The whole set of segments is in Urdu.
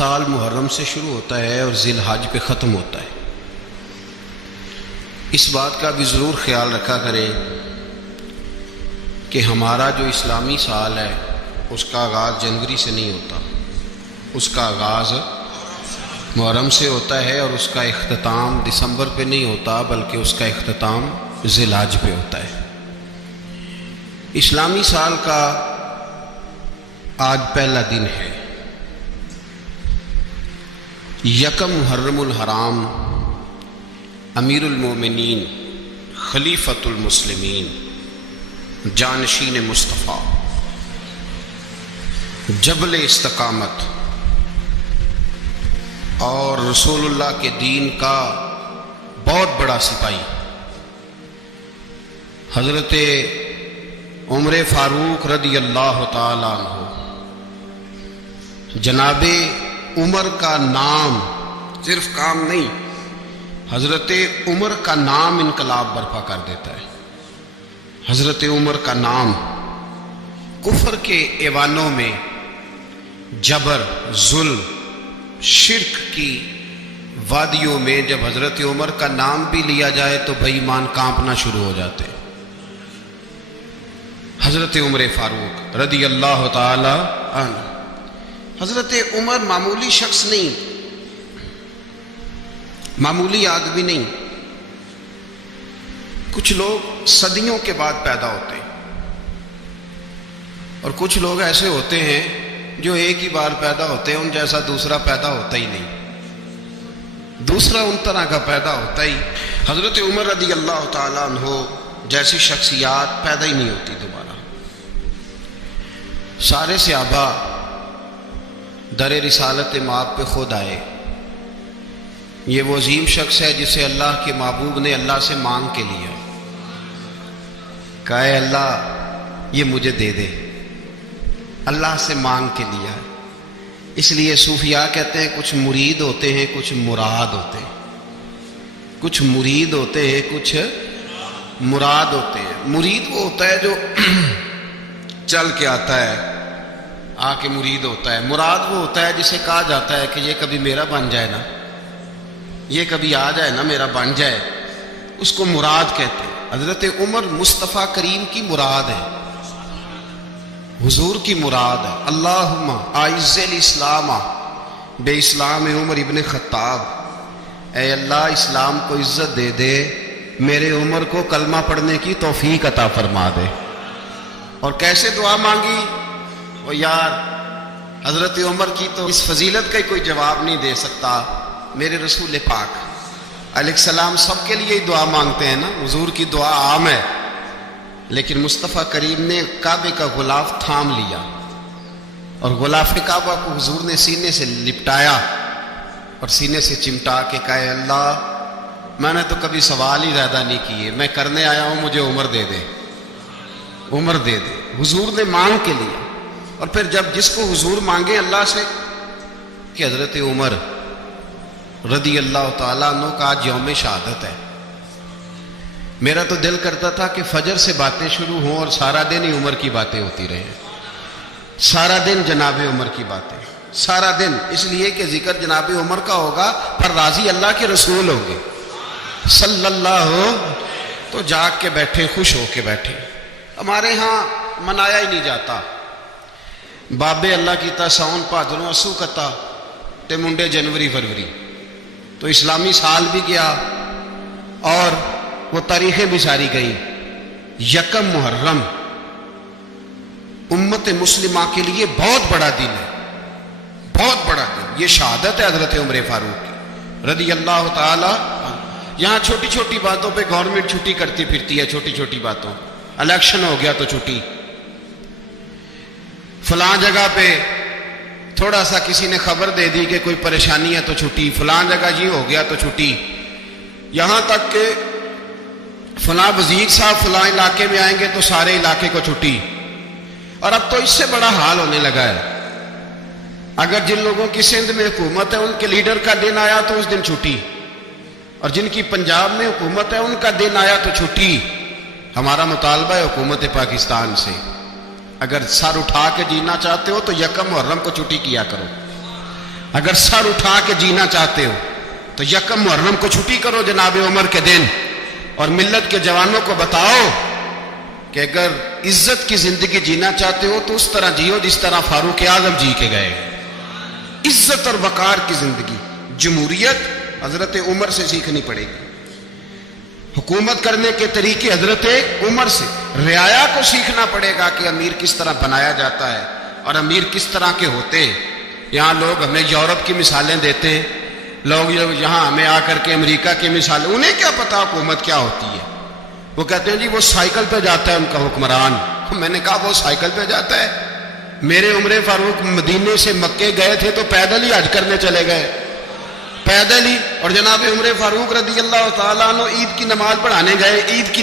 سال محرم سے شروع ہوتا ہے اور ذی الحج پہ ختم ہوتا ہے۔ اس بات کا بھی ضرور خیال رکھا کریں کہ ہمارا جو اسلامی سال ہے اس کا آغاز جنوری سے نہیں ہوتا، اس کا آغاز محرم سے ہوتا ہے اور اس کا اختتام دسمبر پہ نہیں ہوتا بلکہ اس کا اختتام ذی الحج پہ ہوتا ہے۔ اسلامی سال کا آج پہلا دن ہے، یکم محرم الحرام، امیر المومنین خلیفۃ المسلمین جانشین مصطفیٰ جبل استقامت اور رسول اللہ کے دین کا بہت بڑا سپاہی حضرت عمر فاروق رضی اللہ تعالی عنہ، جناب عمر کا نام صرف کام نہیں، حضرت عمر کا نام انقلاب برپا کر دیتا ہے۔ حضرت عمر کا نام کفر کے ایوانوں میں جبر، ظلم، شرک کی وادیوں میں جب حضرت عمر کا نام بھی لیا جائے تو بے ایمان کانپنا شروع ہو جاتے ہیں۔ حضرت عمر فاروق رضی اللہ تعالی عنہ، حضرت عمر معمولی شخص نہیں، معمولی آدمی نہیں۔ کچھ لوگ صدیوں کے بعد پیدا ہوتے ہیں اور کچھ لوگ ایسے ہوتے ہیں جو ایک ہی بار پیدا ہوتے ہیں، ان جیسا دوسرا پیدا ہوتا ہی نہیں، دوسرا ان طرح کا پیدا ہوتا ہی۔ حضرت عمر رضی اللہ تعالی عنہ جیسی شخصیات پیدا ہی نہیں ہوتی دوبارہ۔ سارے صحابہ در رسالت مآب پہ خود آئے۔ یہ وہ عظیم شخص ہے جسے اللہ کے محبوب نے اللہ سے مانگ کے لیا، کہا اے اللہ یہ مجھے دے دے، اللہ سے مانگ کے لیا۔ اس لیے صوفیاء کہتے ہیں کچھ مرید ہوتے ہیں کچھ مراد ہوتے ہیں، کچھ مرید ہوتے ہیں کچھ مراد ہوتے ہیں۔ مرید وہ ہوتا ہے جو چل کے آتا ہے، آ کے مرید ہوتا ہے۔ مراد وہ ہوتا ہے جسے کہا جاتا ہے کہ یہ کبھی میرا بن جائے نا، یہ کبھی آ جائے نا، میرا بن جائے، اس کو مراد کہتے ہیں۔ حضرت عمر مصطفیٰ کریم کی مراد ہے، حضور کی مراد ہے۔ اللہم اعز الاسلام بے اسلام عمر ابن خطاب، اے اللہ اسلام کو عزت دے دے، میرے عمر کو کلمہ پڑھنے کی توفیق عطا فرما دے۔ اور کیسے دعا مانگی؟ وہ یار حضرت عمر کی تو اس فضیلت کا کوئی جواب نہیں دے سکتا، میرے رسول پاک علیہ السلام سب کے لیے ہی دعا مانگتے ہیں نا، حضور کی دعا عام ہے، لیکن مصطفیٰ کریم نے کعبے کا غلاف تھام لیا اور غلاف کعبہ کو حضور نے سینے سے لپٹایا اور سینے سے چمٹا کے کہا اے اللہ میں نے تو کبھی سوال ہی زیادہ نہیں کیے، میں کرنے آیا ہوں، مجھے عمر دے دے، عمر دے دے۔ حضور نے مانگ کے لیا۔ اور پھر جب جس کو حضور مانگے اللہ سے کہ حضرت عمر رضی اللہ تعالیٰ عنہ کا آج یوم شہادت ہے، میرا تو دل کرتا تھا کہ فجر سے باتیں شروع ہوں اور سارا دن ہی عمر کی باتیں ہوتی رہیں، سارا دن جناب عمر کی باتیں، سارا دن، اس لیے کہ ذکر جناب عمر کا ہوگا پر راضی اللہ کے رسول ہوں گے صلی اللہ، تو جاگ کے بیٹھے، خوش ہو کے بیٹھے۔ ہمارے ہاں منایا ہی نہیں جاتا، بابے اللہ کیتا ساؤن بھادروں اسو کتا تے منڈے جنوری فروری، تو اسلامی سال بھی گیا اور وہ تاریخیں بھی ساری گئیں۔ یکم محرم امت مسلمہ کے لیے بہت بڑا دن ہے، بہت بڑا دن، یہ شہادت ہے حضرت عمر فاروق کی رضی اللہ تعالی۔ یہاں چھوٹی چھوٹی باتوں پہ گورنمنٹ چھٹی کرتی پھرتی ہے، چھوٹی چھوٹی باتوں، الیکشن ہو گیا تو چھٹی، فلاں جگہ پہ تھوڑا سا کسی نے خبر دے دی کہ کوئی پریشانی ہے تو چھٹی، فلاں جگہ یہ ہو گیا تو چھٹی، یہاں تک کہ فلاں وزیر صاحب فلاں علاقے میں آئیں گے تو سارے علاقے کو چھٹی۔ اور اب تو اس سے بڑا حال ہونے لگا ہے، اگر جن لوگوں کی سندھ میں حکومت ہے ان کے لیڈر کا دن آیا تو اس دن چھٹی، اور جن کی پنجاب میں حکومت ہے ان کا دن آیا تو چھٹی۔ ہمارا مطالبہ ہے حکومت پاکستان سے، اگر سر اٹھا کے جینا چاہتے ہو تو یکم محرم کو چھٹی کیا کرو، اگر سر اٹھا کے جینا چاہتے ہو تو یکم محرم کو چھٹی کرو جناب عمر کے دن، اور ملت کے جوانوں کو بتاؤ کہ اگر عزت کی زندگی جینا چاہتے ہو تو اس طرح جیو جس طرح فاروق اعظم جی کے گئے۔ عزت اور وقار کی زندگی، جمہوریت حضرت عمر سے سیکھنی پڑے گی، حکومت کرنے کے طریقے حضرت عمر سے، رعایا کو سیکھنا پڑے گا کہ امیر کس طرح بنایا جاتا ہے اور امیر کس طرح کے ہوتے ہیں۔ یہاں لوگ ہمیں یورپ کی مثالیں دیتے ہیں، لوگ یہاں ہمیں آ کر کے امریکہ کی مثالیں، انہیں کیا پتا حکومت کیا ہوتی ہے؟ وہ کہتے ہیں جی وہ سائیکل پہ جاتا ہے ان کا حکمران۔ میں نے کہا وہ سائیکل پہ جاتا ہے؟ میرے عمر فاروق مدینے سے مکے گئے تھے تو پیدل ہی حج کرنے چلے گئے، پیدل ہی۔ اور جناب عمر فاروق رضی اللہ تعالیٰ عنہ عید کی نماز پڑھانے گئے، عید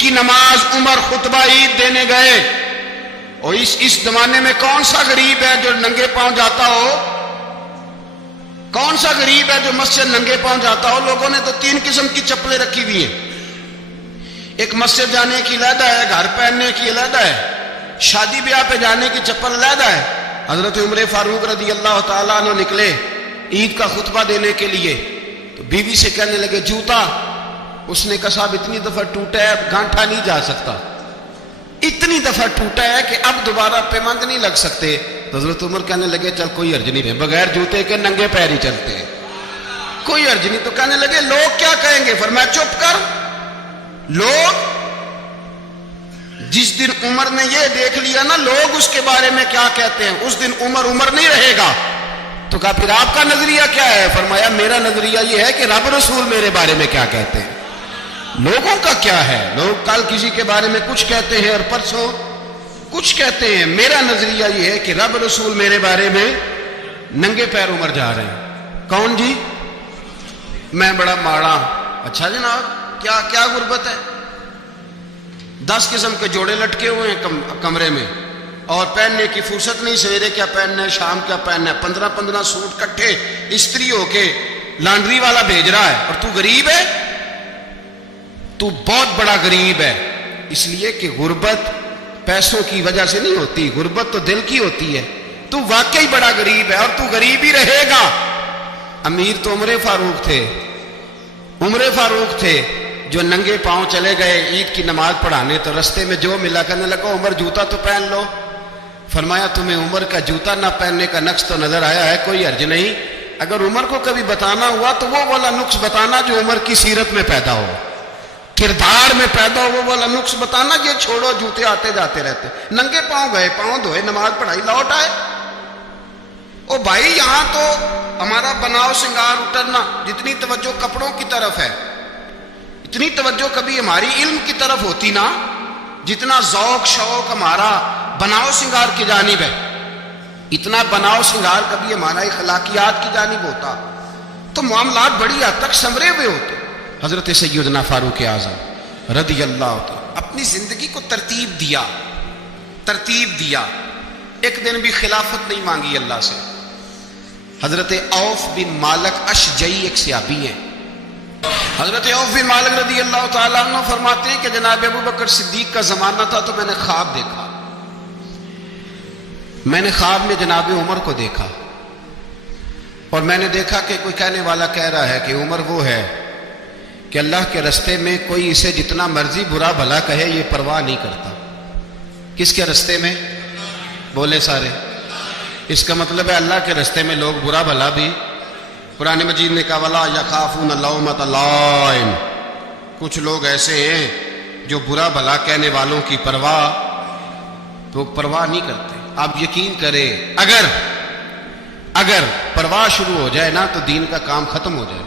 کی نماز عمر خطبہ عید دینے گئے۔ اور اس زمانے میں کون سا غریب ہے جو ننگے پاؤں جاتا ہو؟ کون سا غریب ہے جو مسجد ننگے پاؤں جاتا ہو؟ لوگوں نے تو 3 قسم کی چپلیں رکھی ہوئی ہیں، ایک مسجد جانے کی علیحدہ ہے، گھر پہننے کی علیحدہ ہے، شادی بیاہ پہ جانے کی چپل علیحدہ ہے۔ حضرت عمر فاروق رضی اللہ تعالیٰ عنہ نکلے عید کا خطبہ دینے کے لیے تو بیوی سے کہنے لگے جوتا، اس نے کہا صاحب اتنی دفعہ ٹوٹا ہے اب گانٹھا نہیں جا سکتا، اتنی دفعہ ٹوٹا ہے کہ اب دوبارہ پیمند نہیں لگ سکتے۔ تو حضرت عمر کہنے لگے چل کوئی حرج نہیں ہے، بغیر جوتے کے ننگے پیر ہی چلتے ہیں، کوئی حرج نہیں۔ تو کہنے لگے لوگ کیا کہیں گے؟ فرمایا چپ کر، لوگ جس دن عمر نے یہ دیکھ لیا نا لوگ اس کے بارے میں کیا کہتے ہیں، اس دن عمر نہیں رہے گا۔ تو کہا پھر آپ کا نظریہ کیا ہے؟ فرمایا میرا نظریہ یہ ہے کہ رب رسول میرے بارے میں کیا کہتے ہیں، لوگوں کا کیا ہے؟ لوگ کل کسی کے بارے میں کچھ کہتے ہیں اور پرسوں کچھ کہتے ہیں، میرا نظریہ یہ ہے کہ رب رسول میرے بارے میں ننگے پیر عمر جا رہے ہیں۔ کون جی؟ میں بڑا ماڑا۔ اچھا جناب کیا غربت ہے؟ 10 قسم کے جوڑے لٹکے ہوئے ہیں کمرے میں اور پہننے کی فرصت نہیں، سویرے کیا پہننا ہے شام کیا پہننا ہے، 15 سوٹ کٹھے استری ہو کے لانڈری والا بھیج رہا ہے، اور تو غریب ہے، تو بہت بڑا غریب ہے۔ اس لیے کہ غربت پیسوں کی وجہ سے نہیں ہوتی، غربت تو دل کی ہوتی ہے۔ تو واقعی بڑا غریب ہے اور تو غریب ہی رہے گا۔ امیر تو عمر فاروق تھے جو ننگے پاؤں چلے گئے عید کی نماز پڑھانے، تو رستے میں جو ملا کہنے لگا عمر جوتا تو پہن لو۔ فرمایا تمہیں عمر کا جوتا نہ پہننے کا نقص تو نظر آیا ہے، کوئی حرج نہیں، اگر عمر کو کبھی بتانا ہوا تو وہ والا نقص بتانا جو عمر کی سیرت میں پیدا ہو، کردار میں پیدا ہو، وہ والا نقص بتانا، یہ چھوڑو جوتے آتے جاتے رہتے۔ ننگے پاؤں گئے، پاؤں دھوئے، نماز پڑھائی، لوٹ آئے۔ او بھائی یہاں تو ہمارا بناؤ سنگار اترنا، جتنی توجہ کپڑوں کی طرف ہے اتنی توجہ کبھی ہماری علم کی طرف ہوتی نا، جتنا ذوق شوق ہمارا بناؤ سنگار کی جانب ہے، اتنا بناؤ سنگار کبھی ہمارا اخلاقیات کی جانب ہوتا تو معاملات بڑی حد تک سنورے ہوئے ہوتے۔ حضرت سیدنا فاروق اعظم رضی اللہ عنہ اپنی زندگی کو ترتیب دیا، ایک دن بھی خلافت نہیں مانگی اللہ سے۔ حضرت عوف بن مالک اشجعی ایک صحابی ہیں، حضرت عوف بن مالک رضی اللہ تعالیٰ عنہ فرماتے ہیں کہ جناب ابو بکر صدیق کا زمانہ تھا تو میں نے خواب دیکھا، میں نے خواب میں جناب عمر کو دیکھا، اور میں نے دیکھا کہ کوئی کہنے والا کہہ رہا ہے کہ عمر وہ ہے کہ اللہ کے رستے میں کوئی اسے جتنا مرضی برا بھلا کہے یہ پرواہ نہیں کرتا۔ کس کے رستے میں؟ بولے سارے۔ اس کا مطلب ہے اللہ کے رستے میں لوگ برا بھلا بھی، قرآن مجید نے کہا وَلَا يَخَافُونَ لَوْمَةَ لَائِمٍ، کچھ لوگ ایسے ہیں جو برا بھلا کہنے والوں کی پرواہ نہیں کرتے۔ آپ یقین کریں اگر پرواہ شروع ہو جائے نا تو دین کا کام ختم ہو جائے،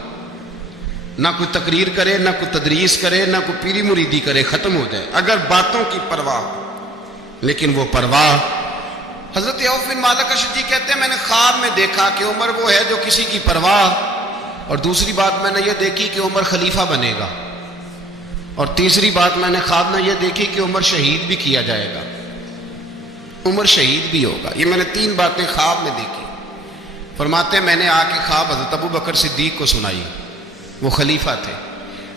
نہ کوئی تقریر کرے، نہ کوئی تدریس کرے، نہ کوئی پیری مریدی کرے، ختم ہو جائے اگر باتوں کی پرواہ۔ لیکن وہ پرواہ، حضرت عوف بن مالک اشجعی کہتے ہیں میں نے خواب میں دیکھا کہ عمر وہ ہے جو کسی کی پرواہ، اور دوسری بات میں نے یہ دیکھی کہ عمر خلیفہ بنے گا، اور تیسری بات میں نے خواب میں یہ دیکھی کہ عمر شہید بھی کیا جائے گا، عمر شہید بھی ہوگا۔ یہ میں نے 3 باتیں خواب میں دیکھی۔ فرماتے ہیں میں نے آ کے خواب حضرت ابو بکر صدیق کو سنائی، وہ خلیفہ تھے،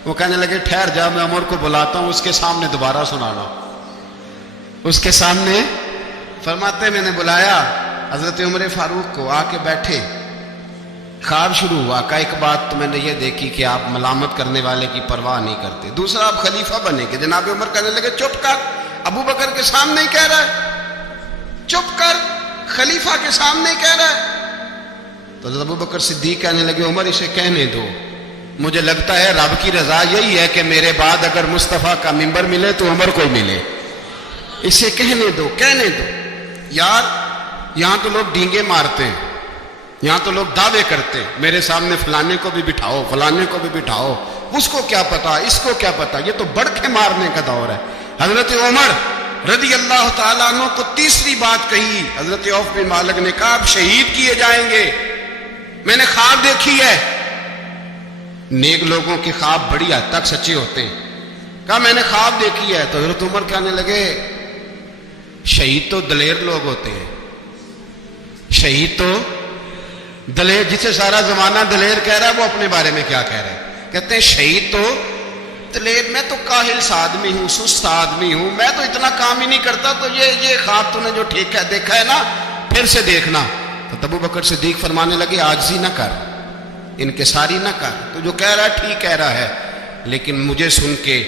وہ کہنے لگے ٹھہر جا میں عمر کو بلاتا ہوں، اس کے سامنے دوبارہ سنانا، اس کے سامنے۔ فرماتے میں نے بلایا، حضرت عمر فاروق کو آ کے بیٹھے، خواب شروع ہوا کہ ایک بات تو میں نے یہ دیکھی کہ آپ ملامت کرنے والے کی پرواہ نہیں کرتے، دوسرا آپ خلیفہ بنے کہ جناب عمر کہنے لگے چپ کر، ابو بکر کے سامنے ہی کہہ رہا ہے، چپ کر، خلیفہ کے سامنے ہی کہہ رہا ہے۔ تو حضرت ابو بکر صدیق کہنے لگے عمر اسے کہنے دو، مجھے لگتا ہے رب کی رضا یہی ہے کہ میرے بعد اگر مصطفیٰ کا منبر ملے تو عمر کو ملے، اسے کہنے دو، کہنے دو۔ یار یہاں تو لوگ ڈینگے مارتے ہیں، یہاں تو لوگ دعوے کرتے ہیں، میرے سامنے فلانے کو بھی بٹھاؤ، فلانے کو بھی بٹھاؤ، اس کو کیا پتا، اس کو کیا پتا، یہ تو بڑکے مارنے کا دور ہے۔ حضرت عمر رضی اللہ تعالیٰ عنہ کو تیسری بات کہی، حضرت عوف بن مالک نے کہا آپ شہید کیے جائیں گے، میں نے خواب دیکھی ہے۔ نیک لوگوں کے خواب بڑی حد تک سچے ہوتے ہیں، کہا میں نے خواب دیکھی ہے۔ تو حضرت عمر کہنے لگے شہید تو دلیر لوگ ہوتے ہیں، شہید تو دلیر، جسے سارا زمانہ دلیر کہہ رہا ہے وہ اپنے بارے میں کیا کہہ رہے ہیں، کہتے ہیں شہید تو دلیر، میں تو کاہل سا آدمی ہوں، سست آدمی ہوں، میں تو اتنا کام ہی نہیں کرتا، تو یہ خواب تو نے جو ٹھیک ہے دیکھا ہے نا پھر سے دیکھنا۔ تو ابو بکر صدیق فرمانے لگے عاجزی نہ کر، انکساری نہ کر، تو جو کہہ رہا ہے ٹھیک کہہ رہا ہے، لیکن مجھے سن کے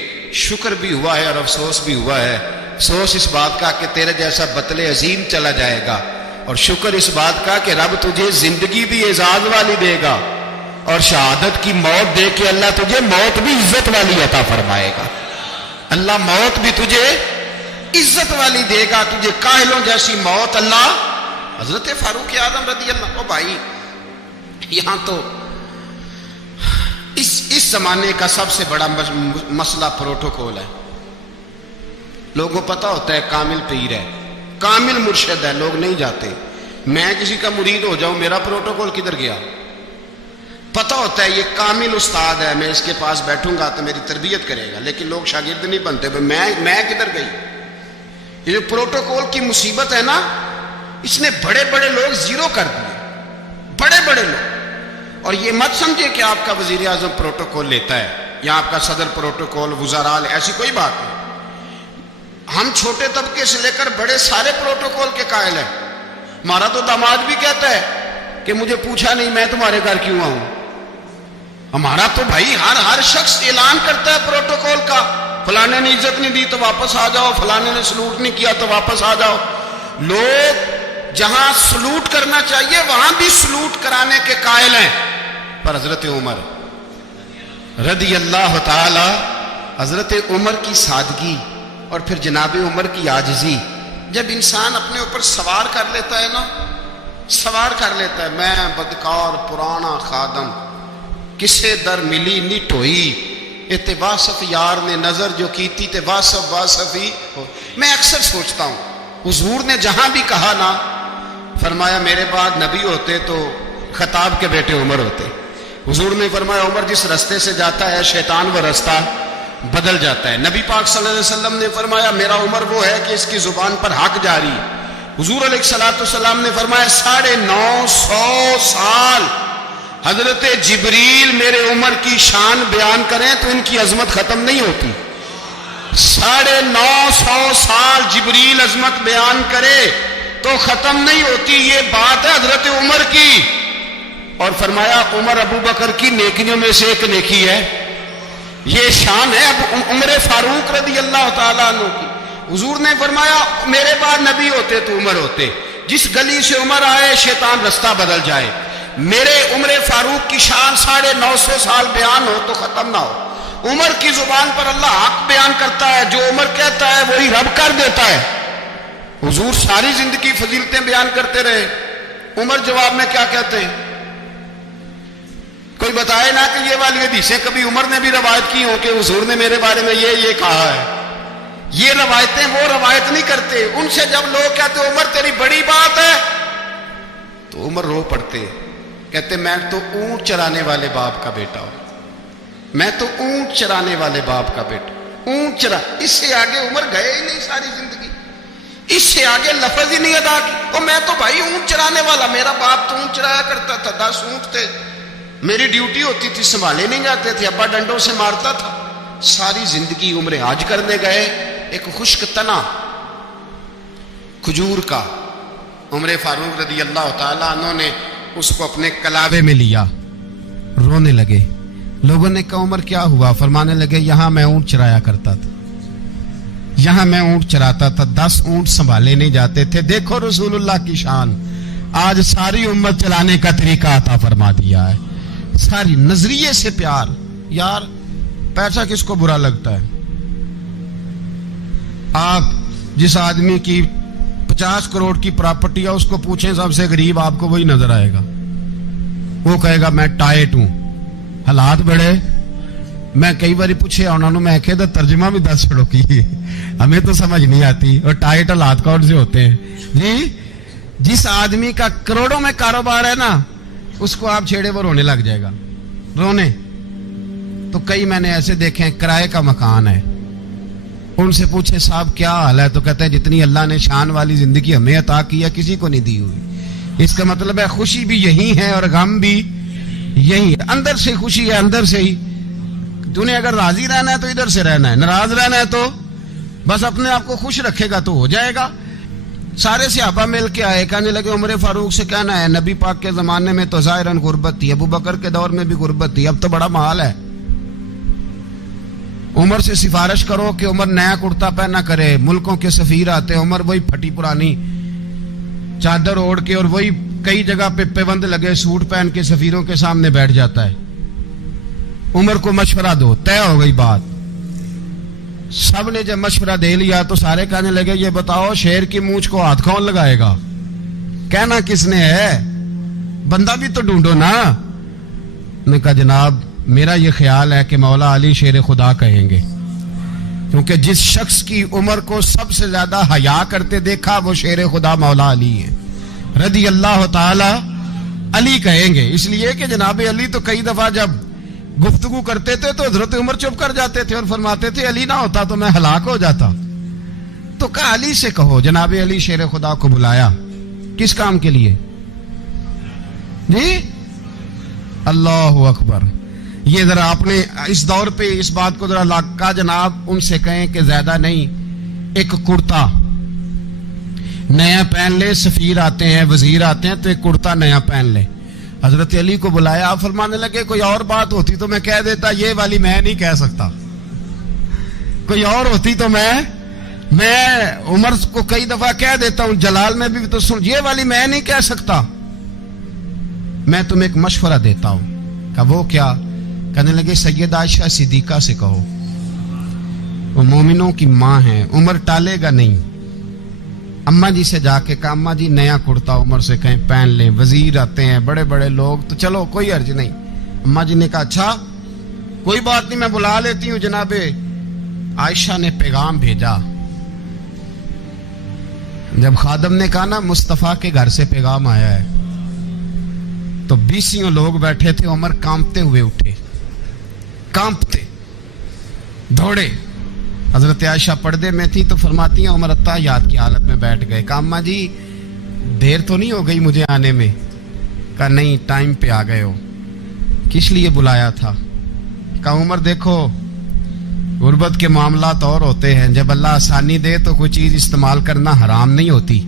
شکر بھی ہوا ہے اور افسوس بھی ہوا ہے۔ افسوس اس بات کا کہ تیرے جیسا بطل عظیم چلا جائے گا، اور شکر اس بات کا کہ رب تجھے زندگی بھی اعزاز والی دے گا، اور شہادت کی موت دے کے اللہ تجھے موت بھی عزت والی عطا فرمائے گا، اللہ موت بھی تجھے عزت والی دے گا، تجھے کاہلوں جیسی موت اللہ۔ حضرت فاروق اعظم رضی اللہ، بھائی یہاں تو اس زمانے کا سب سے بڑا مسئلہ پروٹوکول ہے۔ لوگوں کو پتا ہوتا ہے کامل پیر ہے، کامل مرشد ہے، لوگ نہیں جاتے۔ میں کسی کا مرید ہو جاؤں، میرا پروٹوکول کدھر گیا؟ پتا ہوتا ہے یہ کامل استاد ہے، میں اس کے پاس بیٹھوں گا تو میری تربیت کرے گا، لیکن لوگ شاگرد نہیں بنتے، میں کدھر گئی؟ یہ جو پروٹوکول کی مصیبت ہے نا، اس نے بڑے بڑے لوگ زیرو کر دیے، بڑے بڑے لوگ۔ اور یہ مت سمجھے کہ آپ کا وزیر اعظم پروٹوکول لیتا ہے یا آپ کا صدر پروٹوکول، وزراء، ایسی کوئی بات نہیں۔ ہم چھوٹے طبقے سے لے کر بڑے سارے پروٹوکول کے قائل ہیں۔ ہمارا تو داماد بھی کہتا ہے کہ مجھے پوچھا نہیں میں تمہارے گھر کیوں آؤں۔ ہمارا تو بھائی ہر شخص اعلان کرتا ہے پروٹوکول کا، فلانے نے عزت نہیں دی تو واپس آ جاؤ، فلانے نے سلوٹ نہیں کیا تو واپس آ جاؤ۔ لوگ جہاں سلوٹ کرنا چاہیے وہاں بھی سلوٹ کرانے کے قائل ہیں، پر حضرت عمر رضی اللہ تعالی، حضرت عمر کی سادگی اور پھر جناب عمر کی عاجزی، جب انسان اپنے اوپر سوار کر لیتا ہے نا، سوار کر لیتا ہے، میں بدکار پرانا خادم، کسے در ملی نی ٹوئی، اتے واصف یار نے نظر جو کی تھی تے واصف ہی ہو۔ میں اکثر سوچتا ہوں حضور نے جہاں بھی کہا نا، فرمایا میرے بعد نبی ہوتے تو خطاب کے بیٹے عمر ہوتے۔ حضور نے فرمایا عمر جس رستے سے جاتا ہے شیطان وہ رستہ بدل جاتا ہے۔ نبی پاک صلی اللہ علیہ وسلم نے فرمایا میرا عمر وہ ہے کہ اس کی زبان پر حق جاری ہے۔ حضور علیہ السلام نے فرمایا 950 سال حضرت جبریل میرے عمر کی شان بیان کریں تو ان کی عظمت ختم نہیں ہوتی۔ 950 سال جبریل عظمت بیان کرے تو ختم نہیں ہوتی۔ یہ بات ہے حضرت عمر کی، اور فرمایا عمر ابو بکر کی نیکیوں میں سے ایک نیکی ہے، یہ شان ہے اب عمر فاروق رضی اللہ تعالیٰ عنہ کی۔ حضور نے فرمایا میرے بعد نبی ہوتے تو عمر ہوتے، جس گلی سے عمر آئے شیطان رستہ بدل جائے۔ میرے عمر فاروق کی شان 950 سال بیان ہو تو ختم نہ ہو۔ عمر کی زبان پر اللہ حق بیان کرتا ہے، جو عمر کہتا ہے وہی رب کر دیتا ہے۔ حضور ساری زندگی فضیلتیں بیان کرتے رہے، عمر جواب میں کیا کہتے ہیں؟ کوئی بتائے نا کہ یہ والی حدیثیں کبھی عمر نے بھی روایت کی ہوں کہ حضور نے میرے بارے میں یہ کہا ہے۔ یہ روایتیں وہ روایت نہیں کرتے، ان سے جب لوگ کہتے عمر تیری بڑی بات ہے تو عمر رو پڑتے، کہتے میں تو اونٹ چرانے والے باپ کا بیٹا ہوں، میں تو اونٹ چرانے والے باپ کا بیٹا، اونٹ چرا۔ اس سے آگے عمر گئے ہی نہیں ساری زندگی، اس سے آگے لفظ ہی نہیں ادا کی۔ اور میں تو بھائی اونٹ چرانے والا، میرا باپ تو اونٹ چرایا کرتا تھا، 10 اونٹ تھے، میری ڈیوٹی ہوتی تھی، سنبھالے نہیں جاتے تھے، ابا ڈنڈوں سے مارتا تھا۔ ساری زندگی عمر حج کرنے گئے، ایک خشک تنا کھجور کا عمر فاروق رضی اللہ تعالیٰ عنہ نے اس کو اپنے کلابے میں لیا، رونے لگے۔ لوگوں نے کہا عمر کیا ہوا؟ فرمانے لگے یہاں میں اونٹ چرایا کرتا تھا، یہاں میں اونٹ چراتا تھا، 10 اونٹ سنبھالے نہیں جاتے تھے، دیکھو رسول اللہ کی شان، آج ساری امت چلانے کا طریقہ عطا فرما دیا ہے۔ ساری نظریے سے پیار۔ یار پیسہ کس کو برا لگتا ہے؟ آپ جس آدمی کی 50 کروڑ کی پراپرٹی ہے اس کو پوچھیں سب سے غریب، آپ کو وہی نظر آئے گا۔ وہ کہے گا میں ٹائٹ ہوں، حالات بڑے۔ میں کئی باری پوچھے انہوں نے، میں کہتا ترجمہ بھی 10 چھڑوں کی ہمیں تو سمجھ نہیں آتی، اور ٹائٹ حالات کون سے ہوتے ہیں جی؟ جس آدمی کا کروڑوں میں کاروبار ہے نا، اس کو آپ چھیڑے وہ رونے لگ جائے گا، رونے۔ تو کئی میں نے ایسے دیکھے ہیں کرائے کا مکان ہے، ان سے پوچھے صاحب کیا حال ہے، تو کہتے ہیں جتنی اللہ نے شان والی زندگی ہمیں عطا کی ہے کسی کو نہیں دی ہوئی۔ اس کا مطلب ہے خوشی بھی یہی ہے اور غم بھی یہی ہے، اندر سے خوشی ہے، اندر سے ہی۔ تو نے اگر راضی رہنا ہے تو ادھر سے رہنا ہے، ناراض رہنا ہے تو بس اپنے آپ کو خوش رکھے گا تو ہو جائے گا۔ سارے صحابہ مل کے آئے، کہنے لگے عمر فاروق سے کہنا ہے نبی پاک کے زمانے میں تو ظاہراً غربت تھی، ابو بکر کے دور میں بھی غربت تھی، اب تو بڑا مال ہے، عمر سے سفارش کرو کہ عمر نیا کرتا پہنا کرے۔ ملکوں کے سفیر آتے ہیں، عمر وہی پھٹی پرانی چادر اوڑھ کے اور وہی کئی جگہ پہ پیوند لگے سوٹ پہن کے سفیروں کے سامنے بیٹھ جاتا ہے۔ عمر کو مشورہ دو، طے ہو گئی بات۔ سب نے جب مشورہ دے لیا تو سارے کہنے لگے یہ بتاؤ شیر کی مونچھ کو ہاتھ کون لگائے گا؟ کہنا کس نے ہے؟ بندہ بھی تو ڈھونڈو نا۔ نے کہا جناب میرا یہ خیال ہے کہ مولا علی شیر خدا کہیں گے، کیونکہ جس شخص کی عمر کو سب سے زیادہ حیا کرتے دیکھا وہ شیر خدا مولا علی ہے رضی اللہ تعالی علی کہیں گے۔ اس لیے کہ جناب علی تو کئی دفعہ جب گفتگو کرتے تھے تو حضرت عمر چپ کر جاتے تھے اور فرماتے تھے علی نہ ہوتا تو میں ہلاک ہو جاتا۔ تو کہا علی سے کہو۔ جناب علی شیر خدا کو بلایا، کس کام کے لیے جی؟ اللہ اکبر۔ یہ ذرا آپ نے اس دور پہ اس بات کو ذرا لاکا جناب ان سے کہیں کہ زیادہ نہیں، ایک کرتا نیا پہن لے، سفیر آتے ہیں وزیر آتے ہیں تو ایک کرتا نیا پہن لے۔ حضرت علی کو بلایا، آپ فرمانے لگے کوئی اور بات ہوتی تو میں کہہ دیتا، یہ والی میں نہیں کہہ سکتا، کوئی اور ہوتی تو میں عمر کو کئی دفعہ کہہ دیتا ہوں، جلال میں بھی تو سن، یہ والی میں نہیں کہہ سکتا، میں تمہیں ایک مشورہ دیتا ہوں۔ کہا وہ کیا؟ کہنے لگے سید عائشہ صدیقہ سے کہو، وہ مومنوں کی ماں ہیں، عمر ٹالے گا نہیں۔ اماں جی سے جا کے کہا اماں جی نیا کرتا عمر سے کہیں پہن لیں، وزیر آتے ہیں بڑے بڑے لوگ تو چلو کوئی عرض نہیں۔ اماں جی نے کہا اچھا کوئی بات نہیں میں بلا لیتی ہوں۔ جناب عائشہ نے پیغام بھیجا، جب خادم نے کہا نا مصطفیٰ کے گھر سے پیغام آیا ہے تو 20 لوگ بیٹھے تھے، عمر کانپتے ہوئے اٹھے، کانپتے دوڑے۔ حضرت عائشہ پردے میں تھی تو فرماتی ہیں عمر اتحیات کی حالت میں بیٹھ گئے۔ کہا اماں جی دیر تو نہیں ہو گئی مجھے آنے میں؟ کہا نہیں ٹائم پہ آ گئے ہو۔ کس لیے بلایا تھا؟ کہا عمر دیکھو غربت کے معاملات اور ہوتے ہیں، جب اللہ آسانی دے تو کوئی چیز استعمال کرنا حرام نہیں ہوتی،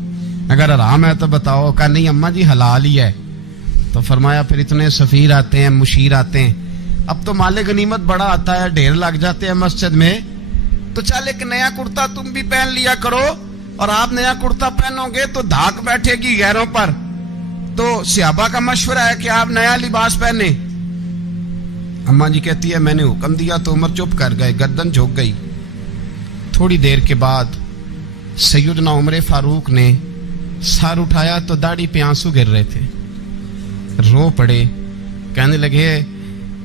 اگر حرام ہے تو بتاؤ۔ کہا نہیں اماں جی حلال ہی ہے۔ تو فرمایا پھر اتنے سفیر آتے ہیں مشیر آتے ہیں، اب تو مال غنیمت بڑا آتا ہے، ڈھیر لگ جاتے ہیں مسجد میں، تو چل ایک نیا کرتا تم بھی پہن لیا کرو، اور آپ نیا کرتا پہنو گے تو دھاک بیٹھے گی غیروں پر۔ تو صحابہ کا مشورہ ہے کہ آپ نیا لباس پہنے۔ اماں جی کہتی ہے میں نے حکم دیا تو عمر چپ کر گئے، گردن جھک گئی۔ تھوڑی دیر کے بعد سیدنا عمر فاروق نے سر اٹھایا تو داڑھی پہ آنسو گر رہے تھے، رو پڑے، کہنے لگے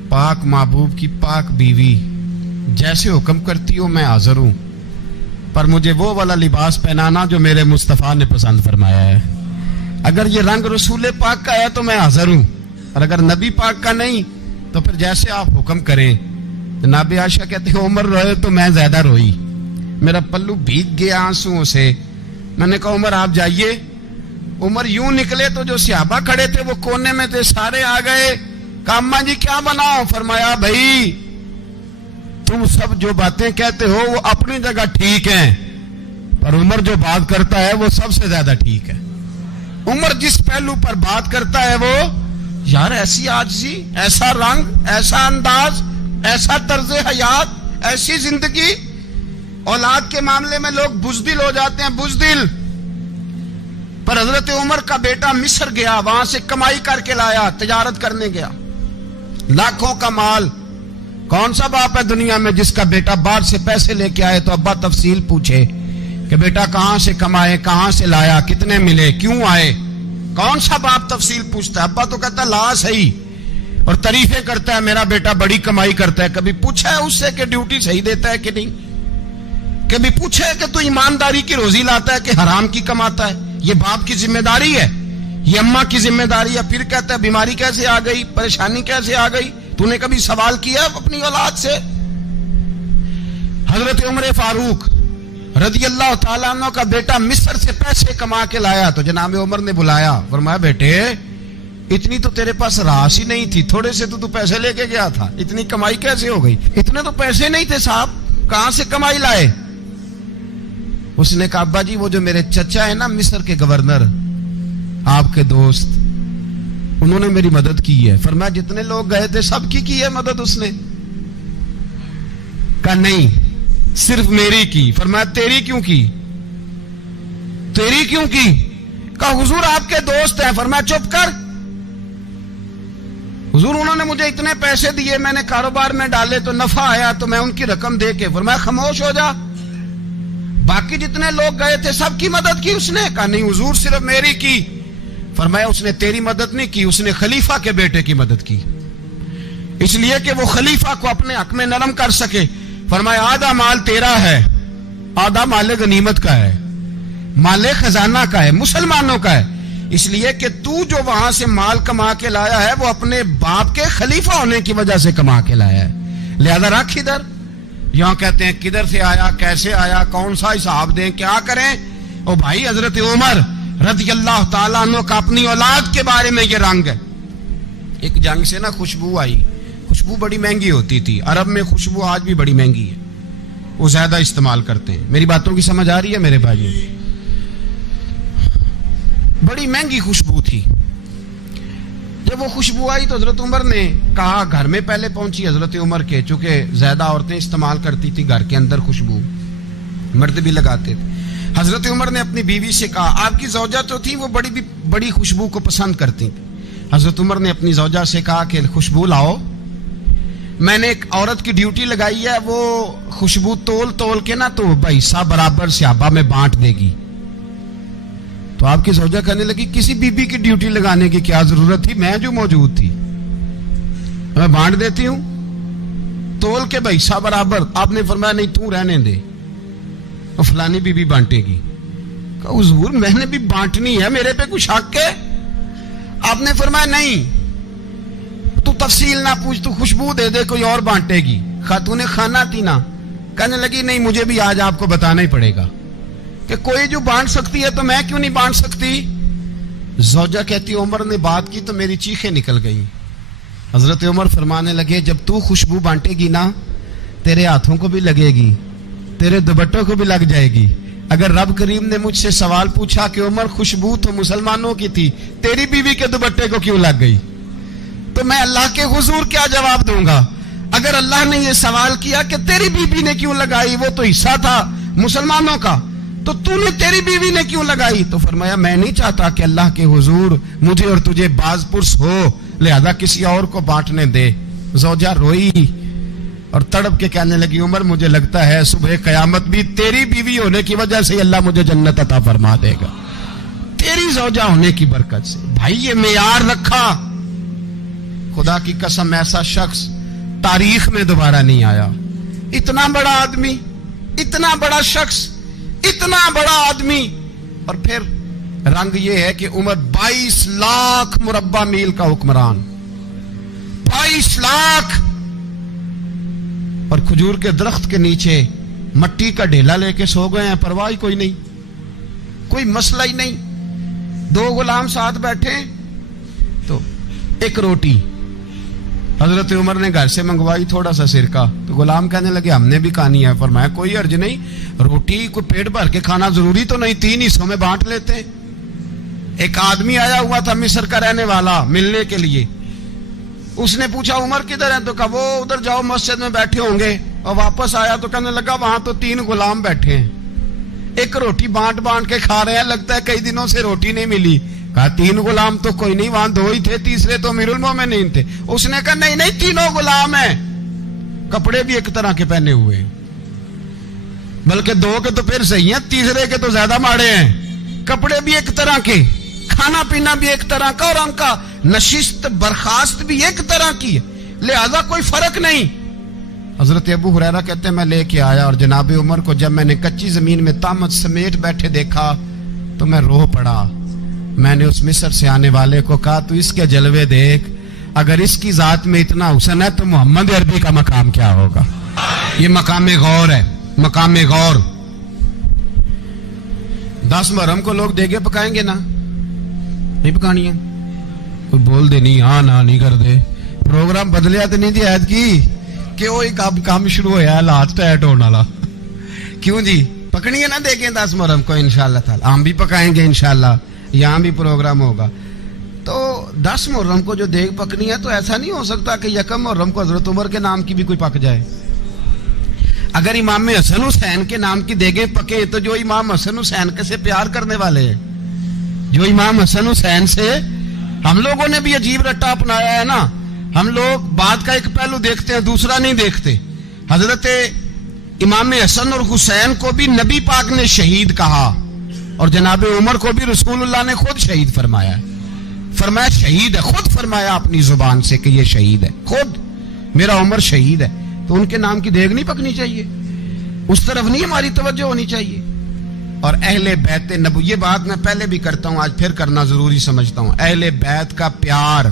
پاک محبوب کی پاک بیوی جیسے حکم کرتی ہو میں حاضر ہوں، پر مجھے وہ والا لباس پہنانا جو میرے مصطفیٰ نے پسند فرمایا ہے، اگر یہ رنگ رسول پاک کا ہے تو میں حاضر ہوں، اور اگر نبی پاک کا نہیں تو پھر جیسے آپ حکم کریں۔ جناب عائشہ کہتے ہیں عمر روئے تو میں زیادہ روئی، میرا پلو بھیگ گیا آنسوؤں سے۔ میں نے کہا عمر آپ جائیے۔ عمر یوں نکلے تو جو صحابہ کھڑے تھے وہ کونے میں تھے، سارے آ گئے۔ کہا اماں جی کیا بناؤ؟ فرمایا بھائی تم سب جو باتیں کہتے ہو وہ اپنی جگہ ٹھیک ہیں، پر عمر جو بات کرتا ہے وہ سب سے زیادہ ٹھیک ہے۔ عمر جس پہلو پر بات کرتا ہے وہ یار ایسی عاجزی، ایسا رنگ، ایسا انداز، ایسا طرز حیات، ایسی زندگی. اولاد کے معاملے میں لوگ بزدل ہو جاتے ہیں، بزدل. پر حضرت عمر کا بیٹا مصر گیا، وہاں سے کمائی کر کے لایا، تجارت کرنے گیا، لاکھوں کا مال. کون سا باپ ہے دنیا میں جس کا بیٹا باہر سے پیسے لے کے آئے تو ابا تفصیل پوچھے کہ بیٹا کہاں سے کمائے، کہاں سے لایا، کتنے ملے، کیوں آئے؟ کون سا باپ تفصیل پوچھتا ہے؟ ابا تو کہتا ہے لا صحیح، اور تعریفیں کرتا ہے میرا بیٹا بڑی کمائی کرتا ہے. کبھی پوچھا ہے اس سے کہ ڈیوٹی صحیح دیتا ہے کہ نہیں؟ کبھی پوچھا ہے کہ تو ایمانداری کی روزی لاتا ہے کہ حرام کی کماتا ہے؟ یہ باپ کی ذمہ داری ہے، یہ اماں کی ذمہ داری ہے. پھر کہتا ہے بیماری کیسے آ گئی، پریشانی کیسے آ گئی؟ تو نے کبھی سوال کیا اپنی اولاد سے؟ حضرت عمر فاروق رضی اللہ تعالیٰ عنہ کا بیٹا مصر سے پیسے کما کے لایا تو جناب عمر نے بلایا، فرمایا بیٹے اتنی تو تیرے پاس راس ہی نہیں تھی، تھوڑے سے تو پیسے لے کے گیا تھا، اتنی کمائی کیسے ہو گئی؟ اتنے تو پیسے نہیں تھے صاحب، کہاں سے کمائی لائے؟ اس نے کہا ابا جی وہ جو میرے چچا ہے نا مصر کے گورنر، آپ کے دوست، انہوں نے میری مدد کی ہے. فرمایا جتنے لوگ گئے تھے سب کی ہے مدد اس نے؟ کہا نہیں صرف میری کی. فرمایا تیری کیوں کی؟ تیری کیوں کی؟ کہا حضور آپ کے دوست ہیں. فرمایا چپ کر، حضور انہوں نے مجھے اتنے پیسے دیے، میں نے کاروبار میں ڈالے تو نفع آیا تو میں ان کی رقم دے کے. فرمایا خاموش ہو جا، باقی جتنے لوگ گئے تھے سب کی مدد کی اس نے؟ کہا نہیں حضور صرف میری کی. فرمایا اس نے تیری مدد نہیں کی، اس نے خلیفہ کے بیٹے کی مدد کی، اس لیے کہ وہ خلیفہ کو اپنے حق میں نرم کر سکے. فرمایا آدھا مال تیرا ہے، آدھا مال غنیمت کا ہے، مال خزانہ کا ہے، مسلمانوں کا ہے، اس لیے کہ تو جو وہاں سے مال کما کے لایا ہے وہ اپنے باپ کے خلیفہ ہونے کی وجہ سے کما کے لایا ہے، لہذا رکھ ادھر. یہاں کہتے ہیں کدھر سے آیا، کیسے آیا، کون سا حساب دیں، کیا کریں؟ او بھائی حضرت عمر رضی اللہ تعالیٰ عنہ کا اپنی اولاد کے بارے میں یہ رنگ ہے. ایک جنگ سے نا خوشبو آئی، خوشبو بڑی مہنگی ہوتی تھی، عرب میں خوشبو آج بھی بڑی مہنگی ہے، وہ زیادہ استعمال کرتے ہیں. میری باتوں کی سمجھ آ رہی ہے میرے بھائیوں؟ بڑی مہنگی خوشبو تھی. جب وہ خوشبو آئی تو حضرت عمر نے کہا، گھر میں پہلے پہنچی حضرت عمر کے، چونکہ زیادہ عورتیں استعمال کرتی تھی گھر کے اندر خوشبو، مرد بھی لگاتے تھے. حضرت عمر نے اپنی بیوی سے کہا، آپ کی زوجہ تو تھی وہ بڑی خوشبو کو پسند کرتی تھی. حضرت عمر نے اپنی زوجہ سے کہا کہ خوشبو لاؤ، میں نے ایک عورت کی ڈیوٹی لگائی ہے، وہ خوشبو تول کے نا تو حصہ برابر صحابہ میں بانٹ دے گی. تو آپ کی زوجہ کہنے لگی کسی بی بی کی ڈیوٹی لگانے کی کیا ضرورت تھی، میں جو موجود تھی میں بانٹ دیتی ہوں تول کے حصہ برابر. آپ نے فرمایا نہیں تو رہنے دے، فلانی بی بی بانٹے گی. کہا حضور میں نے بھی بانٹنی ہے، میرے پہ کچھ حق ہے؟ آپ نے فرمایا نہیں تو تفصیل نہ پوچھ، تو خوشبو دے دے، کوئی اور بانٹے گی. خاتون خانہ تھی نا، کہنے لگی نہیں مجھے بھی آج آپ کو بتانا ہی پڑے گا کہ کوئی جو بانٹ سکتی ہے تو میں کیوں نہیں بانٹ سکتی؟ زوجہ کہتی عمر نے بات کی تو میری چیخیں نکل گئیں. حضرت عمر فرمانے لگے جب تو خوشبو بانٹے گی نا تیرے ہاتھوں کو بھی لگے گی، تیرے دوپٹوں کو بھی لگ جائے گی. اگر رب کریم نے مجھ سے سوال پوچھا کہ عمر خوشبو تو مسلمانوں کی تھی، تیری بیوی کے دوپٹے کو کیوں لگ گئی، تو میں اللہ کے حضور کیا جواب دوں گا؟ اگر اللہ نے یہ سوال کیا کہ تیری بیوی نے کیوں لگائی، وہ تو حصہ تھا مسلمانوں کا، تو نے تیری بیوی نے کیوں لگائی؟ تو فرمایا میں نہیں چاہتا کہ اللہ کے حضور مجھے اور تجھے باز پرس ہو، لہذا کسی اور کو بانٹنے دے. زوجہ روئی اور تڑپ کے کہنے لگی عمر مجھے لگتا ہے صبح قیامت بھی تیری بیوی ہونے کی وجہ سے اللہ مجھے جنت عطا فرما دے گا، تیری زوجہ ہونے کی برکت سے. بھائی یہ معیار رکھا، خدا کی قسم ایسا شخص تاریخ میں دوبارہ نہیں آیا. اتنا بڑا آدمی، اتنا بڑا شخص، اتنا بڑا آدمی، اور پھر رنگ یہ ہے کہ عمر 22 لاکھ مربع میل کا حکمران، 22 لاکھ، اور کھجور کے درخت کے نیچے مٹی کا ڈھیلا لے کے سو گئے ہیں، پرواہ کوئی نہیں، کوئی مسئلہ ہی نہیں. 2 غلام ساتھ بیٹھے تو ایک روٹی حضرت عمر نے گھر سے منگوائی، تھوڑا سا سرکہ، تو غلام کہنے لگے ہم نے بھی کھانی ہے. فرمایا کوئی حرج نہیں، روٹی کوئی پیٹ بھر کے کھانا ضروری تو نہیں، 3 حصوں میں بانٹ لیتے ہیں. ایک آدمی آیا ہوا تھا مصر کا رہنے والا ملنے کے لیے. اس نے پوچھا عمر کدھر ہے؟ تو کہا وہ ادھر جاؤ مسجد میں بیٹھے ہوں گے. اور واپس آیا تو کہنے لگا وہاں تو 3 غلام بیٹھے ہیں, ایک روٹی بانٹ بانٹ کے کھا رہے ہیں, لگتا ہے کئی دنوں سے روٹی نہیں ملی. کہا 3 غلام تو کوئی نہیں, وہاں 2 ہی تھے, تیسرے تو امیر المومنین تھے. اس نے کہا نہیں نہیں 3 غلام ہیں, کپڑے بھی ایک طرح کے پہنے ہوئے, بلکہ 2 کے تو پھر صحیح ہیں, تیسرے کے تو زیادہ ماڑے ہیں. کپڑے بھی ایک طرح کے, کھانا پینا بھی ایک طرح کا, اور ان کا نشست برخاست بھی ایک طرح کی ہے, لہذا کوئی فرق نہیں. حضرت ابو ہریرہ کہتے ہیں میں لے کے آیا, اور جناب عمر کو جب میں نے کچی زمین میں تامت سمیٹ بیٹھے دیکھا تو میں رو پڑا. میں نے اس مصر سے آنے والے کو کہا تو اس کے جلوے دیکھ, اگر اس کی ذات میں اتنا حسن ہے تو محمد عربی کا مقام کیا ہوگا. یہ مقام غور ہے, مقام غور. 10 محرم کو لوگ دیگے پکائیں گے نا, نہیں پکانی ہے؟ کوئی بول دے نہیں, ہاں نہ نہیں کر دے. پروگرام بدلیا تو نہیں دی عید کی کہ وہ ایک کام شروع ہوا ہے لات ٹائٹ ہونے والا. کیوں جی, پکنی ہے نا دیکھیں 10 محرم کو انشاءاللہ تعالی. ہم بھی پکائیں گے انشاءاللہ, یہاں بھی پروگرام ہوگا. تو 10 محرم کو جو دیگ پکنی ہے تو ایسا نہیں ہو سکتا کہ 1 محرم کو حضرت عمر کے نام کی بھی کوئی پک جائے. اگر امام حسن حسین کے نام کی دیگیں پکے تو جو امام حسن حسین کے سے پیار کرنے والے ہیں, جو امام حسن حسین سے, ہم لوگوں نے بھی عجیب رٹا اپنایا ہے نا. ہم لوگ بات کا ایک پہلو دیکھتے ہیں, دوسرا نہیں دیکھتے. حضرت امام حسن اور حسین کو بھی نبی پاک نے شہید کہا, اور جناب عمر کو بھی رسول اللہ نے خود شہید فرمایا ہے. فرمایا شہید ہے, خود فرمایا اپنی زبان سے کہ یہ شہید ہے, خود میرا عمر شہید ہے. تو ان کے نام کی دیگ نہیں پکنی چاہیے, اس طرف نہیں ہماری توجہ ہونی چاہیے. اور اہل بیت نبو, یہ بات میں پہلے بھی کرتا ہوں, آج پھر کرنا ضروری سمجھتا ہوں. اہل بیت کا پیار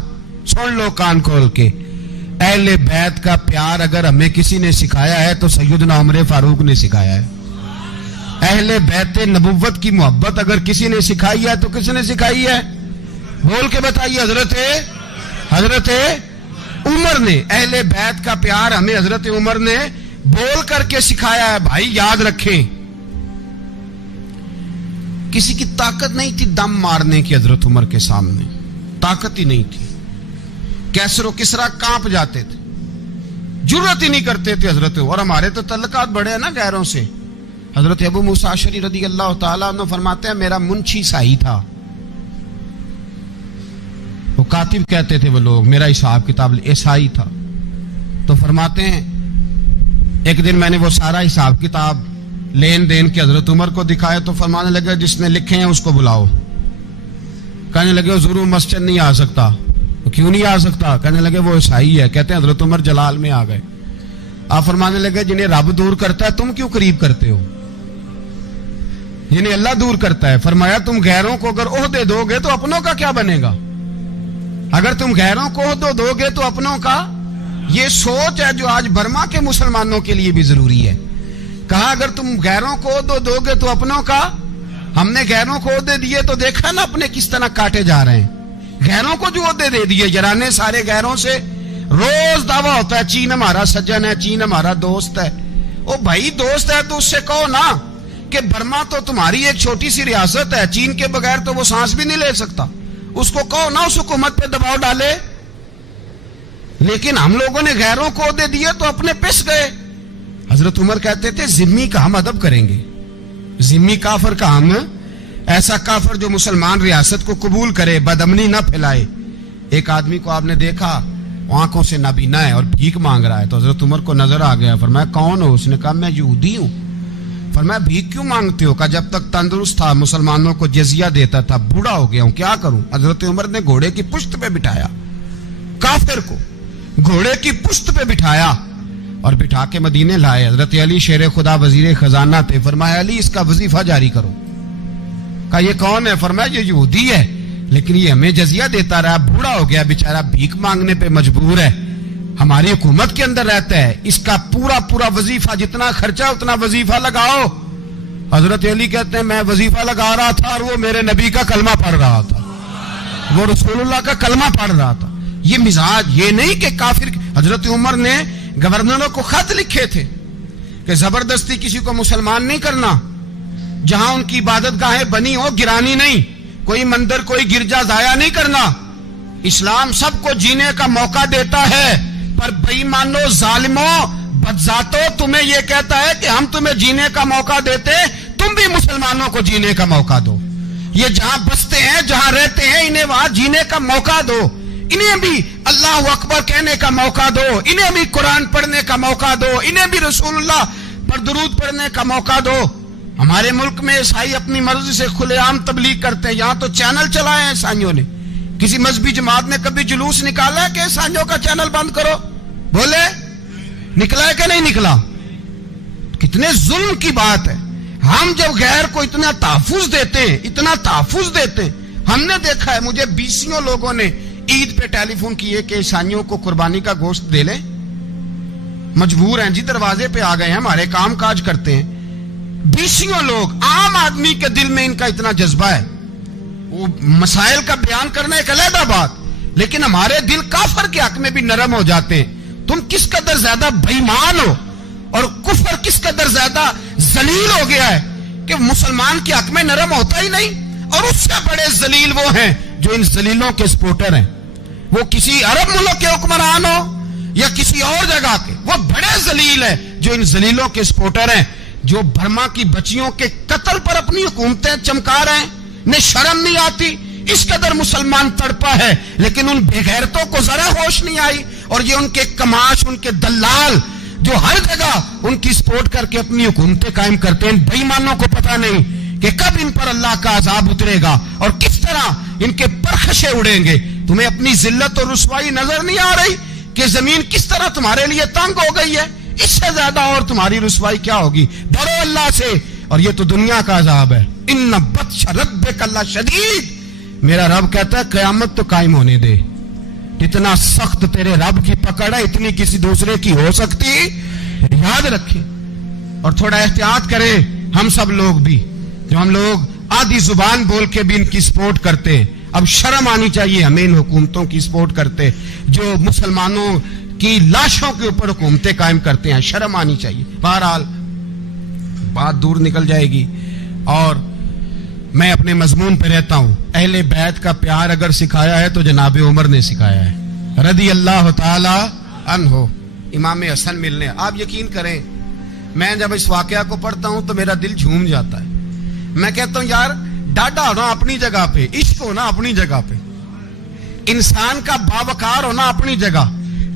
سن لو کان کھول کے, اہل بیت کا پیار اگر ہمیں کسی نے سکھایا ہے تو سیدنا عمر فاروق نے سکھایا ہے. اہل بیت نبوت کی محبت اگر کسی نے سکھائی ہے تو کس نے سکھائی ہے؟ بول کے بتائیے. حضرت عمر نے. اہل بیت کا پیار ہمیں حضرت عمر نے بول کر کے سکھایا ہے. بھائی یاد رکھیں, کسی کی طاقت نہیں تھی دم مارنے کی حضرت عمر کے سامنے, طاقت ہی نہیں تھی. کیسر و کسرا کانپ جاتے تھے, جرأت ہی نہیں کرتے تھے حضرت. اور ہمارے تو تعلقات بڑے ہیں نا غیروں سے. حضرت ابو موسیٰ اشعری رضی اللہ تعالیٰ عنہ فرماتے ہیں میرا منشی سائی تھا, وہ کاتب کہتے تھے وہ لوگ, میرا حساب کتاب عیسائی تھا. تو فرماتے ہیں ایک دن میں نے وہ سارا حساب کتاب لین دین کے حضرت عمر کو دکھایا تو فرمانے لگے جس نے لکھے ہیں اس کو بلاؤ. کہنے لگے ضرور مسجد نہیں آ سکتا. کیوں نہیں آ سکتا؟ کہنے لگے وہ عیسائی ہے. کہتے ہیں حضرت عمر جلال میں آ گئے. آپ فرمانے لگے جنہیں رب دور کرتا ہے تم کیوں قریب کرتے ہو؟ جنہیں اللہ دور کرتا ہے. فرمایا تم غیروں کو اگر عہدے دو گے تو اپنوں کا کیا بنے گا؟ اگر تم غیروں کو عہدے دو گے تو اپنوں کا. یہ سوچ ہے جو آج برما کے مسلمانوں کے لیے بھی ضروری ہے. کہا اگر تم غیروں کو عہدے دو گے تو اپنوں کا. ہم نے غیروں کو عہدے دیے تو دیکھا نا اپنے کس طرح کاٹے جا رہے ہیں. غیروں کو جو عہدے دے دیے جرانے سارے غیروں سے. روز دعویٰ ہوتا ہے چین ہمارا سجن ہے, چین ہمارا دوست ہے. او بھائی دوست ہے تو اس سے کہو نا کہ برما تو تمہاری ایک چھوٹی سی ریاست ہے, چین کے بغیر تو وہ سانس بھی نہیں لے سکتا. اس کو کہو نا اس حکومت پہ دباؤ ڈالے. لیکن ہم لوگوں نے غیروں کو عہدے دیے تو اپنے پس گئے. حضرت عمر کہتے تھے ذمی کا ہم ادب کریں گے, ذمی کافر کا ہم, ایسا کافر جو مسلمان ریاست کو قبول کرے, بدامنی نہ پھیلائے. ایک آدمی کو آپ نے دیکھا آنکھوں سے نابینا ہے اور بھیک مانگ رہا ہے, تو حضرت عمر کو نظر آ گیا. فرمایا کون ہو؟ اس نے کہا میں یہودی ہوں. فرمایا بھیک کیوں مانگتے ہو؟ کہا جب تک تندرست تھا مسلمانوں کو جزیہ دیتا تھا, بوڑھا ہو گیا ہوں کیا کروں. حضرت عمر نے گھوڑے کی پشت پہ بٹھایا, کافر کو گھوڑے کی پشت پہ بٹھایا اور بٹھا کے مدینے لائے. حضرت علی شیر خدا وزیر خزانہ تھے. فرمایا علی اس کا وظیفہ جاری کرو. کہا یہ کون ہے؟ فرمایا یہ یہودی ہے لیکن یہ ہمیں جزیہ دیتا رہا, بوڑھا ہو گیا بیچارہ, بھیک مانگنے پہ مجبور ہے, ہماری حکومت کے اندر رہتا ہے, اس کا پورا وظیفہ جتنا خرچہ اتنا وظیفہ لگاؤ. حضرت علی کہتے ہیں میں وظیفہ لگا رہا تھا اور وہ میرے نبی کا کلمہ پڑھ رہا تھا, وہ رسول اللہ کا کلمہ پڑھ رہا تھا. یہ مزاج, یہ نہیں کہ کافر. حضرت عمر نے گورنروں کو خط لکھے تھے کہ زبردستی کسی کو مسلمان نہیں کرنا, جہاں ان کی عبادت گاہیں بنی ہو گرانی نہیں, کوئی مندر کوئی گرجا ضائع نہیں کرنا. اسلام سب کو جینے کا موقع دیتا ہے، پر بے ایمانو ظالموں بدذاتوں تمہیں یہ کہتا ہے کہ ہم تمہیں جینے کا موقع دیتے، تم بھی مسلمانوں کو جینے کا موقع دو. یہ جہاں بستے ہیں جہاں رہتے ہیں انہیں وہاں جینے کا موقع دو، انہیں بھی اللہ اکبر کہنے کا موقع دو، انہیں بھی قرآن پڑھنے کا موقع دو، انہیں بھی رسول اللہ پر درود پڑھنے کا موقع دو. ہمارے ملک میں عیسائی اپنی مرضی سے کھلے عام تبلیغ کرتے ہیں. یہاں تو چینل چلائے ہیں عیسائیوں نے. کسی مذہبی جماعت نے کبھی جلوس نکالا ہے کہ عیسائیوں کا چینل بند کرو؟ بولے نکلا ہے کہ نہیں نکلا؟ کتنے ظلم کی بات ہے. ہم جب غیر کو اتنا تحفظ دیتے ہیں، اتنا تحفظ دیتے ہیں. ہم نے دیکھا ہے، مجھے بیسیوں لوگوں نے عید پہ ٹیلی فون کیے کہ عیسائیوں کو قربانی کا گوشت دے لیں. مجبور ہیں جی، دروازے پہ آ گئے ہیں، ہمارے کام کاج کرتے ہیں. بیسیوں لوگ، عام آدمی کے دل میں ان کا اتنا جذبہ ہے. وہ مسائل کا بیان کرنا ایک علیحدہ بات، لیکن ہمارے دل کافر کے حق میں بھی نرم ہو جاتے ہیں. تم کس قدر زیادہ بے ایمان ہو اور کفر کس قدر زیادہ ذلیل ہو گیا ہے کہ مسلمان کے حق میں نرم ہوتا ہی نہیں. اور اس سے بڑے ذلیل وہ ہیں جو ان ذلیلوں کے سپورٹر ہیں. وہ کسی عرب ملک کے حکمران ہو یا کسی اور جگہ کے، وہ بڑے ذلیل ہیں جو ان ذلیلوں کے سپورٹر ہیں، جو برما کی بچیوں کے قتل پر اپنی حکومتیں چمکا رہے ہیں. انہیں شرم نہیں آتی. اس قدر مسلمان تڑپا ہے، لیکن ان بے غیرتوں کو ذرا ہوش نہیں آئی. اور یہ ان کے کماش، ان کے دلال جو ہر جگہ ان کی سپورٹ کر کے اپنی حکومتیں قائم کرتے ہیں، بے ایمانوں کو پتہ نہیں کہ کب ان پر اللہ کا عذاب اترے گا اور کس طرح ان کے پرخشے اڑیں گے. تمہیں اپنی ذلت اور رسوائی نظر نہیں آ رہی کہ زمین کس طرح تمہارے لیے تنگ ہو گئی ہے؟ اس سے زیادہ اور تمہاری رسوائی کیا ہوگی؟ ڈرو اللہ سے. اور یہ تو دنیا کا عذاب ہے. ان بطش ربک لشدید. میرا رب کہتا ہے قیامت تو قائم ہونے دے. اتنا سخت تیرے رب کی پکڑ ہے، اتنی کسی دوسرے کی ہو سکتی؟ یاد رکھیں اور تھوڑا احتیاط کریں. ہم سب لوگ بھی، جو ہم لوگ آدھی زبان بول کے بھی ان کی سپورٹ کرتے ہیں، اب شرم آنی چاہیے ہمیں ان حکومتوں کی سپورٹ کرتے جو مسلمانوں کی لاشوں کے اوپر حکومتیں قائم کرتے ہیں. شرم آنی چاہیے. بہرحال بات دور نکل جائے گی اور میں اپنے مضمون پہ رہتا ہوں. اہل بیت کا پیار اگر سکھایا ہے تو جناب عمر نے سکھایا ہے رضی اللہ تعالی عنہ. امام حسن ملنے، آپ یقین کریں میں جب اس واقعہ کو پڑھتا ہوں تو میرا دل جھوم جاتا ہے. میں کہتا ہوں یار، ڈاڈا ہونا اپنی جگہ پہ، عشق ہونا اپنی جگہ پہ، انسان کا باوقار ہونا اپنی جگہ.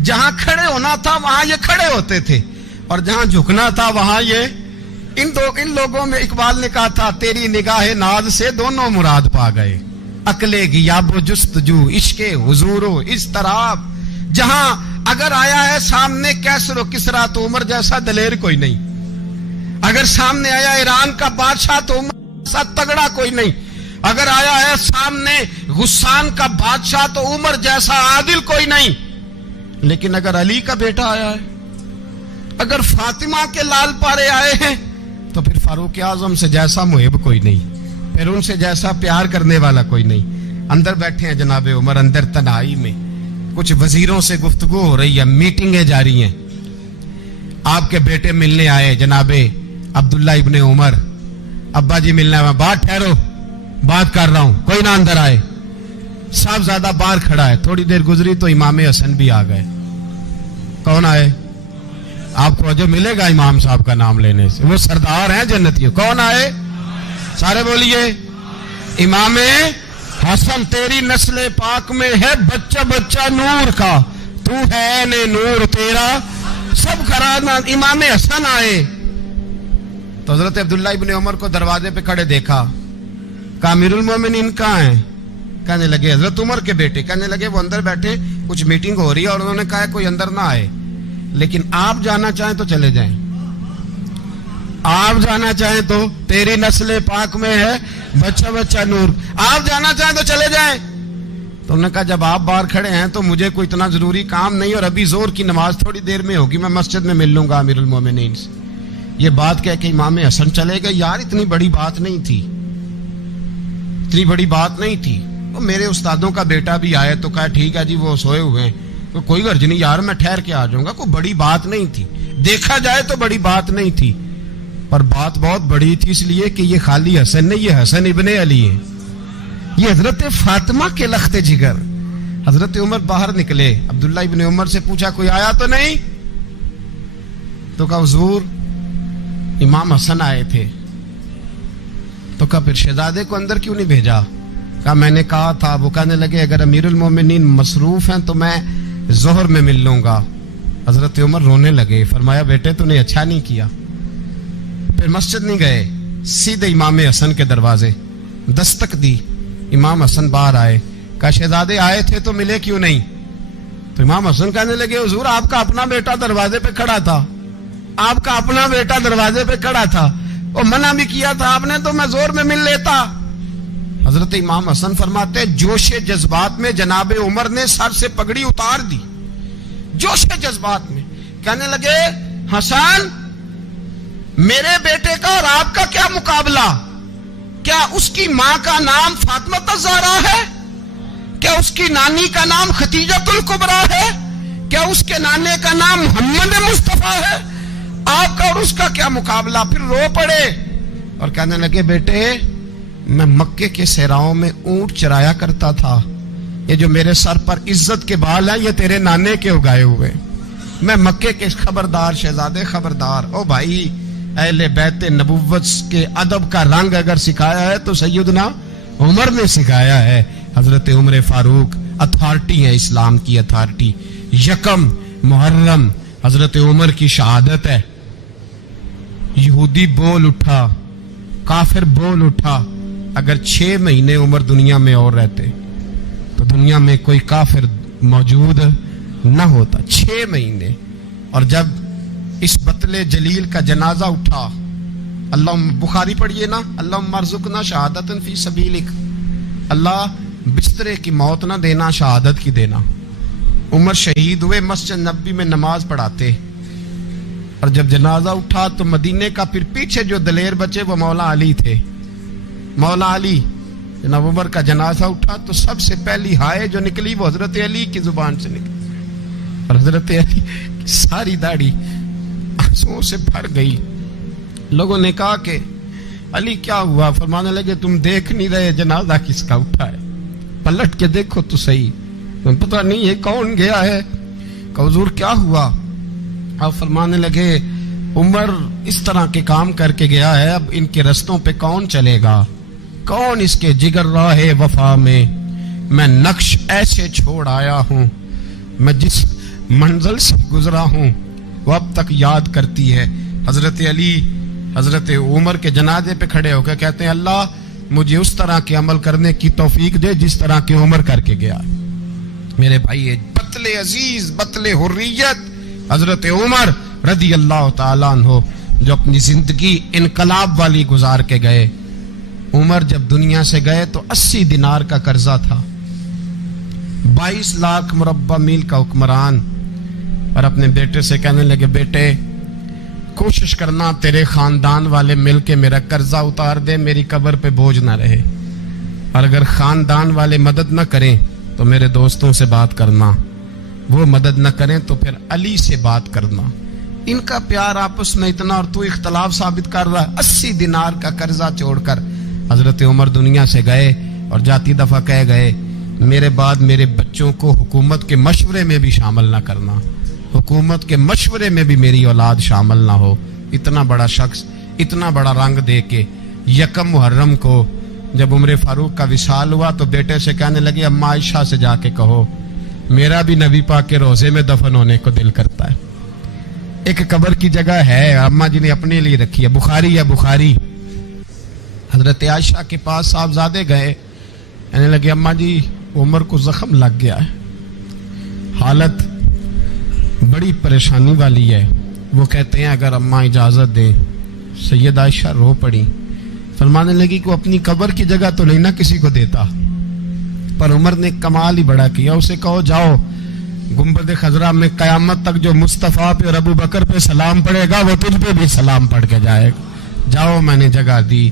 جہاں کھڑے ہونا تھا وہاں یہ کھڑے ہوتے تھے، اور جہاں جھکنا تھا وہاں یہ ان لوگوں میں اقبال نے کہا تھا تیری نگاہ ناز سے دونوں مراد پا گئے. عقل غیاب و جستجو، عشق حضور و اضطراب. جہاں اگر آیا ہے سامنے کیسر و کسرا تو عمر جیسا دلیر کوئی نہیں. اگر سامنے آیا ایران کا بادشاہ تو عمر جیسا تگڑا کوئی نہیں. اگر آیا ہے سامنے غسان کا بادشاہ تو عمر جیسا عادل کوئی نہیں. لیکن اگر علی کا بیٹا آیا ہے، اگر فاطمہ کے لال پارے آئے ہیں، تو پھر فاروق اعظم سے جیسا محب کوئی نہیں، پھر ان سے جیسا پیار کرنے والا کوئی نہیں. اندر بیٹھے ہیں جناب عمر، اندر تنہائی میں کچھ وزیروں سے گفتگو ہو رہی ہے، میٹنگیں جاری ہیں. آپ کے بیٹے ملنے آئے جناب عبداللہ ابن عمر. ابا جی ملنا ہے. بات ٹھہرو، بات کر رہا ہوں، کوئی نہ اندر آئے. صاحب زیادہ باہر کھڑا ہے. تھوڑی دیر گزری تو امام حسن بھی آ گئے. کون آئے؟ آپ کو جو ملے گا امام صاحب کا نام لینے سے، وہ سردار ہیں جنتیوں. کون آئے؟ سارے بولیے. امام حسن، تیری نسل پاک میں ہے بچہ بچہ نور کا، تو ہے نے نور تیرا سب کرانا. امام حسن آئے تو حضرت عبداللہ ابن عمر کو دروازے پہ کھڑے دیکھا. کہا امیر المومنین کہاں ہیں؟ کہنے لگے حضرت عمر کے بیٹے. کہنے لگے وہ اندر بیٹھے، کچھ میٹنگ ہو رہی ہے اور انہوں نے کہا کوئی اندر نہ آئے، لیکن آپ جانا چاہیں تو چلے جائیں. آپ جانا چاہیں تو، تیری نسل پاک میں ہے بچہ بچہ نور، آپ جانا چاہیں تو چلے جائیں. تو انہوں نے کہا جب آپ باہر کھڑے ہیں تو مجھے کوئی اتنا ضروری کام نہیں، اور ابھی زور کی نماز تھوڑی دیر میں ہوگی، میں مسجد میں مل لوں گا امیر المومنین سے. یہ بات کہہ کہ امام حسن چلے گئے. یار اتنی بڑی بات نہیں تھی، اتنی بڑی بات نہیں تھی. وہ میرے استادوں کا بیٹا بھی آئے تو کہا ٹھیک ہے جی وہ سوئے ہوئے ہیں، تو کوئی غرض نہیں یار، میں ٹھہر کے آ جاؤں گا. کوئی بڑی بات نہیں تھی، دیکھا جائے تو بڑی بات نہیں تھی، پر بات بہت بڑی تھی، اس لیے کہ یہ خالی حسن نہیں، یہ حسن ابن علی ہے. یہ حضرت فاطمہ کے لخت جگر. حضرت عمر باہر نکلے, عبداللہ ابن عمر سے پوچھا کوئی آیا تو نہیں؟ تو کہا حضور امام حسن آئے تھے. تو کہا پھر شہزادے کو اندر کیوں نہیں بھیجا؟ کہا میں نے کہا تھا. وہ کہنے لگے اگر امیر المومنین مصروف ہیں تو میں ظہر میں مل لوں گا. حضرت عمر رونے لگے, فرمایا بیٹے تو نے اچھا نہیں کیا. پھر مسجد نہیں گئے, سیدھے امام حسن کے دروازے دستک دی. امام حسن باہر آئے, کہا شہزادے آئے تھے تو ملے کیوں نہیں؟ تو امام حسن کہنے لگے حضور آپ کا اپنا بیٹا دروازے پہ کھڑا تھا, آپ کا اپنا بیٹا دروازے پہ کھڑا تھا, اور منع بھی کیا تھا آپ نے تو میں زور میں مل لیتا. حضرت امام حسن فرماتے جوش جذبات میں جناب عمر نے سر سے پگڑی اتار دی. جوش جذبات میں کہنے لگے حسن میرے بیٹے کا اور آپ کا کیا مقابلہ؟ کیا اس کی ماں کا نام فاطمہ الزہرا ہے؟ کیا اس کی نانی کا نام خدیجۃ الکبریٰ ہے؟ کیا اس کے نانے کا نام محمد مصطفیٰ ہے؟ آپ کا اور اس کا کیا مقابلہ؟ پھر رو پڑے اور کہنے لگے بیٹے میں مکے کے صحراؤں میں اونٹ چرایا کرتا تھا, یہ جو میرے سر پر عزت کے بال ہیں یہ تیرے نانے کے اگائے ہوئے. میں مکے کے خبردار شہزادے خبردار. او بھائی اہل بیت نبوت کے ادب کا رنگ اگر سکھایا ہے تو سیدنا عمر نے سکھایا ہے. حضرت عمر فاروق اتھارٹی ہے, اسلام کی اتھارٹی. یکم محرم حضرت عمر کی شہادت ہے. یہودی بول اٹھا, کافر بول اٹھا. اگر 6 مہینے عمر دنیا میں اور رہتے تو دنیا میں کوئی کافر موجود نہ ہوتا. 6 مہینے. اور جب اس بطل جلیل کا جنازہ اٹھا, اللہ بخاری پڑھیے نا, اللہم ارزقنا شہادت فی سبیلک, اللہ بسترے کی موت نہ دینا, شہادت کی دینا. عمر شہید ہوئے, مسجد نبوی میں نماز پڑھاتے, اور جب جنازہ اٹھا تو مدینے کا پھر پیچھے جو دلیر بچے وہ مولا علی تھے. مولا علی, جناب عمر کا جنازہ اٹھا تو سب سے پہلی ہائے جو نکلی وہ حضرت علی کی زبان سے نکلی, اور حضرت علی کی ساری داڑھی آنسوؤں سے بھر گئی. لوگوں نے کہا کہ علی کیا ہوا؟ فرمانے لگے تم دیکھ نہیں رہے جنازہ کس کا اٹھا ہے, پلٹ کے دیکھو تو صحیح, تم پتہ نہیں یہ کون گیا ہے. کہ حضور کیا ہوا؟ آپ فرمانے لگے عمر اس طرح کے کام کر کے گیا ہے, اب ان کے رستوں پہ کون چلے گا؟ کون اس کے جگر راہ وفا میں نقش ایسے چھوڑ آیا ہوں, میں جس منزل سے گزرا ہوں وہ اب تک یاد کرتی ہے. حضرت علی حضرت عمر کے جنازے پہ کھڑے ہو کے کہتے ہیں اللہ مجھے اس طرح کے عمل کرنے کی توفیق دے جس طرح کے عمر کر کے گیا. میرے بھائی بطل عزیز, بطل حریت حضرت عمر رضی اللہ تعالیٰ عنہ جو اپنی زندگی انقلاب والی گزار کے گئے. عمر جب دنیا سے گئے تو 80 دینار کا قرضہ تھا, 22 لاکھ مربع میل کا حکمران, اور اپنے بیٹے سے کہنے لگے بیٹے کوشش کرنا تیرے خاندان والے مل کے میرا قرضہ اتار دے, میری قبر پہ بوجھ نہ رہے, اور اگر خاندان والے مدد نہ کریں تو میرے دوستوں سے بات کرنا, وہ مدد نہ کریں تو پھر علی سے بات کرنا. ان کا پیار آپس میں اتنا, اور تو اختلاف ثابت کر رہا ہے. 80 دینار کا قرضہ چھوڑ کر حضرت عمر دنیا سے گئے, اور جاتی دفعہ کہہ گئے میرے بعد میرے بچوں کو حکومت کے مشورے میں بھی شامل نہ کرنا, حکومت کے مشورے میں بھی میری اولاد شامل نہ ہو. اتنا بڑا شخص اتنا بڑا رنگ دے کے یکم محرم کو جب عمر فاروق کا وصال ہوا تو بیٹے سے کہنے لگے اماں عائشہ سے جا کے کہو میرا بھی نبی پاک کے روزے میں دفن ہونے کو دل کرتا ہے. ایک قبر کی جگہ ہے اماں جی نے اپنے لیے رکھی ہے, بخاری ہے بخاری. حضرت عائشہ کے پاس صاحبزادے گئے, کہنے لگے اماں جی عمر کو زخم لگ گیا ہے, حالت بڑی پریشانی والی ہے. وہ کہتے ہیں اگر اماں اجازت دیں. سید عائشہ رو پڑی, فرمانے لگی کہ اپنی قبر کی جگہ تو نہیں نہ کسی کو دیتا, پر عمر نے کمال ہی بڑا کیا, اسے کہو جاؤ گنبد خضرا میں قیامت تک جو مصطفیٰ پہ اور ابو بکر پہ سلام پڑے گا وہ تجھ پہ بھی سلام پڑھ کے جائے گا, جاؤ میں نے جگہ دی.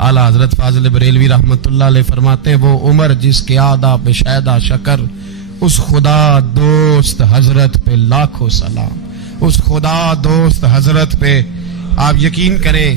اعلیٰ حضرت فاضل بریلوی رحمت اللہ علیہ فرماتے ہیں وہ عمر جس کے آداب پہ شیدہ شکر, اس خدا دوست حضرت پہ لاکھوں سلام, اس خدا دوست حضرت پہ. آپ یقین کریں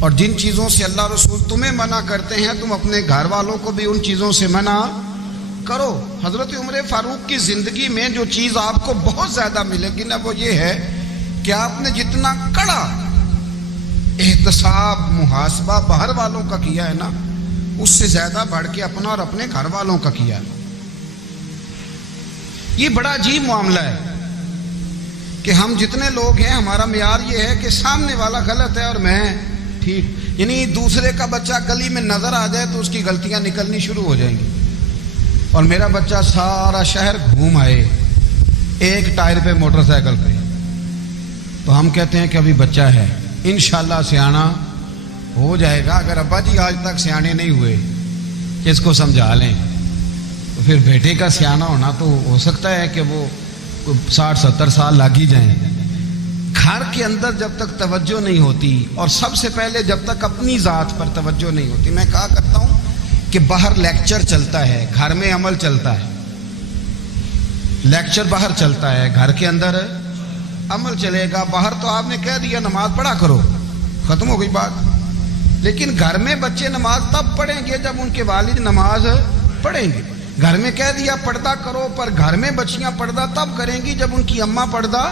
اور جن چیزوں سے اللہ رسول تمہیں منع کرتے ہیں تم اپنے گھر والوں کو بھی ان چیزوں سے منع کرو۔ حضرت عمر فاروق کی زندگی میں جو چیز آپ کو بہت زیادہ ملے گی نا، وہ یہ ہے کہ آپ نے جتنا کڑا احتساب محاسبہ باہر والوں کا کیا ہے نا، اس سے زیادہ بڑھ کے اپنا اور اپنے گھر والوں کا کیا ہے۔ یہ بڑا عجیب معاملہ ہے کہ ہم جتنے لوگ ہیں ہمارا معیار یہ ہے کہ سامنے والا غلط ہے اور میں ٹھیک، یعنی دوسرے کا بچہ گلی میں نظر آ جائے تو اس کی غلطیاں نکلنی شروع ہو جائیں گی، اور میرا بچہ سارا شہر گھوم آئے ایک ٹائر پہ موٹر سائیکل پہ، تو ہم کہتے ہیں کہ ابھی بچہ ہے، انشاءاللہ سیانا ہو جائے گا۔ اگر ابا جی آج تک سیانے نہیں ہوئے کہ اس کو سمجھا لیں، تو پھر بیٹے کا سیانا ہونا تو ہو سکتا ہے کہ وہ 60-70 سال لگ ہی جائیں۔ گھر کے اندر جب تک توجہ نہیں ہوتی، اور سب سے پہلے جب تک اپنی ذات پر توجہ نہیں ہوتی، میں کہا کرتا ہوں کہ باہر لیکچر چلتا ہے، گھر میں عمل چلتا ہے۔ لیکچر باہر چلتا ہے، گھر کے اندر عمل چلے گا۔ باہر تو آپ نے کہہ دیا نماز پڑھا کرو، ختم ہو گئی بات، لیکن گھر میں بچے نماز تب پڑھیں گے جب ان کے والد نماز پڑھیں گے۔ گھر میں کہہ دیا پردہ کرو، پر گھر میں بچیاں پردہ تب کریں گی جب ان کی اماں پردہ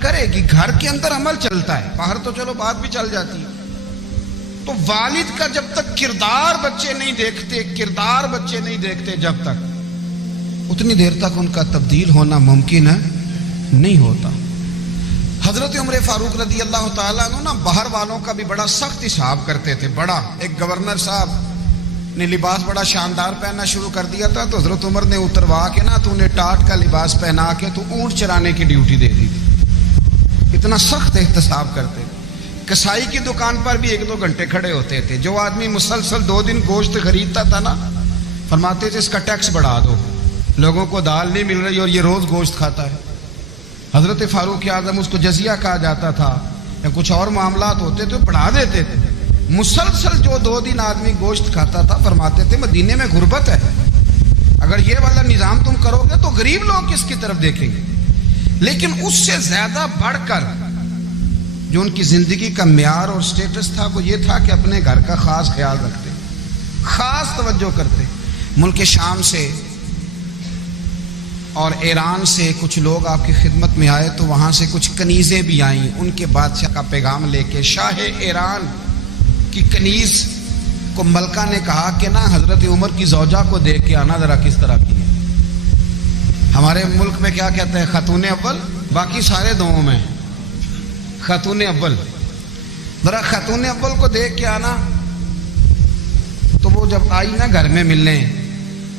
کرے گی۔ گھر کے اندر عمل چلتا ہے، باہر تو چلو بات بھی چل جاتی ہے۔ تو والد کا جب تک کردار بچے نہیں دیکھتے جب تک، اتنی دیر تک ان کا تبدیل ہونا ممکن نہیں ہوتا۔ حضرت عمر فاروق رضی اللہ تعالیٰ عنہ نا باہر والوں کا بھی بڑا سخت حساب کرتے تھے۔ بڑا ایک گورنر صاحب نے لباس بڑا شاندار پہننا شروع کر دیا تھا، تو حضرت عمر نے اتروا کے نا تو انہیں ٹاٹ کا لباس پہنا کے تو اونٹ چرانے کی ڈیوٹی دے دی تھی۔ اتنا سخت احتساب کرتے تھے۔ کسائی کی دکان پر بھی 1-2 گھنٹے کھڑے ہوتے تھے۔ جو آدمی مسلسل 2 دن گوشت خریدتا تھا نا، فرماتے تھے اس کا ٹیکس بڑھا دو، لوگوں کو دال نہیں مل رہی اور یہ روز گوشت کھاتا ہے۔ حضرت فاروق اعظم، اس کو جزیہ کہا جاتا تھا، یا کچھ اور معاملات ہوتے تو بڑھا دیتے تھے۔ مسلسل جو 2 دن آدمی گوشت کھاتا تھا، فرماتے تھے مدینے میں غربت ہے، اگر یہ والا نظام تم کرو گے تو غریب لوگ کس کی طرف دیکھیں گے۔ لیکن اس سے زیادہ بڑھ کر جو ان کی زندگی کا معیار اور سٹیٹس تھا، وہ یہ تھا کہ اپنے گھر کا خاص خیال رکھتے، خاص توجہ کرتے۔ ملک شام سے اور ایران سے کچھ لوگ آپ کی خدمت میں آئے، تو وہاں سے کچھ کنیزیں بھی آئیں، ان کے بادشاہ کا پیغام لے کے۔ شاہ ایران کی کنیز کو ملکہ نے کہا کہ نا حضرت عمر کی زوجہ کو دیکھ کے آنا ذرا کس طرح کی ہے۔ ہمارے ملک میں کیا کہتے ہیں، خاتون اول، باقی سارے دووں میں خاتون اول، ذرا خاتون اول کو دیکھ کے آنا۔ تو وہ جب آئی نا گھر میں ملنے،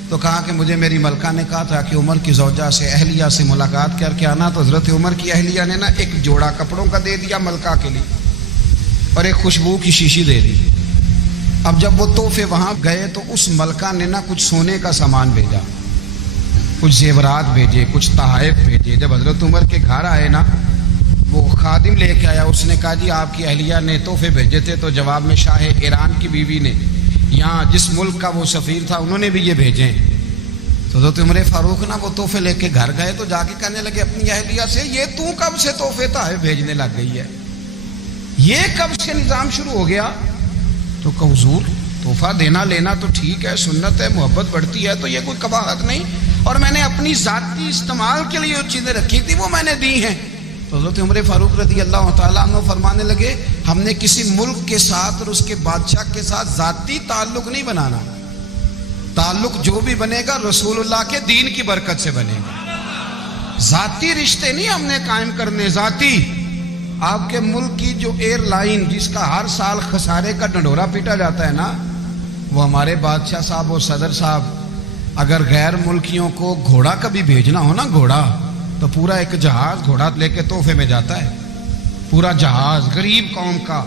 تو کہا کہ مجھے میری ملکہ نے کہا تھا کہ عمر کی زوجہ سے، اہلیہ سے ملاقات کر کے آنا۔ تو حضرت عمر کی اہلیہ نے نا ایک جوڑا کپڑوں کا دے دیا ملکہ کے لیے، اور ایک خوشبو کی شیشی دے دی۔ اب جب وہ تحفے وہاں گئے تو اس ملکہ نے نا کچھ سونے کا سامان بھیجا، کچھ زیورات بھیجے، کچھ تحائف بھیجے۔ جب حضرت عمر کے گھر آئے نا، وہ خادم لے کے آیا، اس نے کہا جی آپ کی اہلیہ نے تحفے بھیجے تھے، تو جواب میں شاہ ایران کی بیوی نے، یہاں جس ملک کا وہ سفیر تھا، انہوں نے بھی یہ بھیجے۔ تو حضرت عمر فاروق نا وہ تحفے لے کے گھر گئے، تو جا کے کہنے لگے اپنی اہلیہ سے، یہ تو کب سے تحفے تحائف بھیجنے لگ گئی ہے، یہ کب سے نظام شروع ہو گیا؟ تو کہ حضور تحفہ دینا لینا تو ٹھیک ہے، سنت ہے، محبت بڑھتی ہے، تو یہ کوئی قباحت نہیں، اور میں نے اپنی ذاتی استعمال کے لیے جو چیزیں رکھی تھی وہ میں نے دی ہیں۔ تو حضرت عمر فاروق رضی اللہ تعالیٰ عنہ فرمانے لگے، ہم نے کسی ملک کے ساتھ اور اس کے بادشاہ کے ساتھ ذاتی تعلق نہیں بنانا، تعلق جو بھی بنے گا رسول اللہ کے دین کی برکت سے بنے گا۔ ذاتی رشتے نہیں ہم نے قائم کرنے، ذاتی۔ آپ کے ملک کی جو ایئر لائن جس کا ہر سال خسارے کا ڈنڈورا پیٹا جاتا ہے نا، وہ ہمارے بادشاہ صاحب اور صدر صاحب اگر غیر ملکیوں کو گھوڑا کبھی بھیجنا ہو نا، گھوڑا، تو پورا ایک جہاز گھوڑا لے کے تحفے میں جاتا ہے، پورا جہاز غریب قوم کا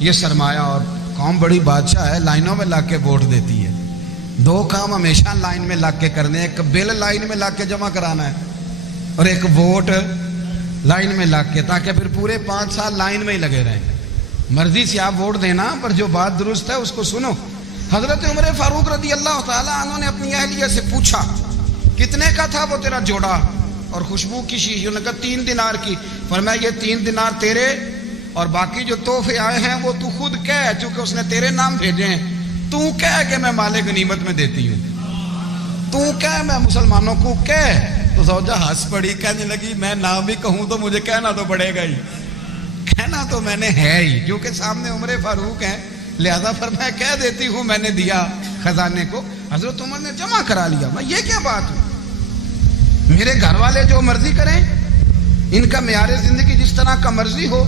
یہ سرمایہ، اور قوم بڑی بادشاہ ہے، لائنوں میں لگ کے ووٹ دیتی ہے۔ 2 کام ہمیشہ لائن میں لگ کے کرنے، ایک بل لائن میں لگ کے جمع کرانا ہے، اور ایک ووٹ لائن میں لگ کے، تاکہ پھر پورے 5 سال لائن میں ہی لگے رہیں۔ مرضی سے آپ ووٹ دینا، پر جو بات درست ہے اس کو سنو۔ حضرت عمر فاروق رضی اللہ تعالیٰ عنہ نے اپنی اہلیہ سے پوچھا کتنے کا تھا وہ تیرا جوڑا اور خوشبو کی شیشی؟ انہوں نے کہا 3 دینار کی۔ فرمایا یہ 3 دینار تیرے اور باقی جو تحفے آئے ہیں وہ تو خود کہہ، چونکہ اس نے تیرے نام بھیجے ہیں، تو کہہ کہ میں مال غنیمت میں دیتی ہوں، تو کہہ میں مسلمانوں کو کہہ۔ تو زوجہ ہنس پڑی، کہنے لگی میں نہ بھی کہوں تو مجھے کہنا تو پڑے گا ہی، کہنا تو میں نے ہے ہی، کیونکہ سامنے عمر فاروق ہیں، لہذا فرمایا کہہ دیتی ہوں میں نے دیا خزانے کو۔ حضرت عمر نے جمع کرا لیا۔ میں یہ کیا بات ہے، میرے گھر والے جو مرضی کریں، ان کا معیار زندگی جس طرح کا مرضی ہو۔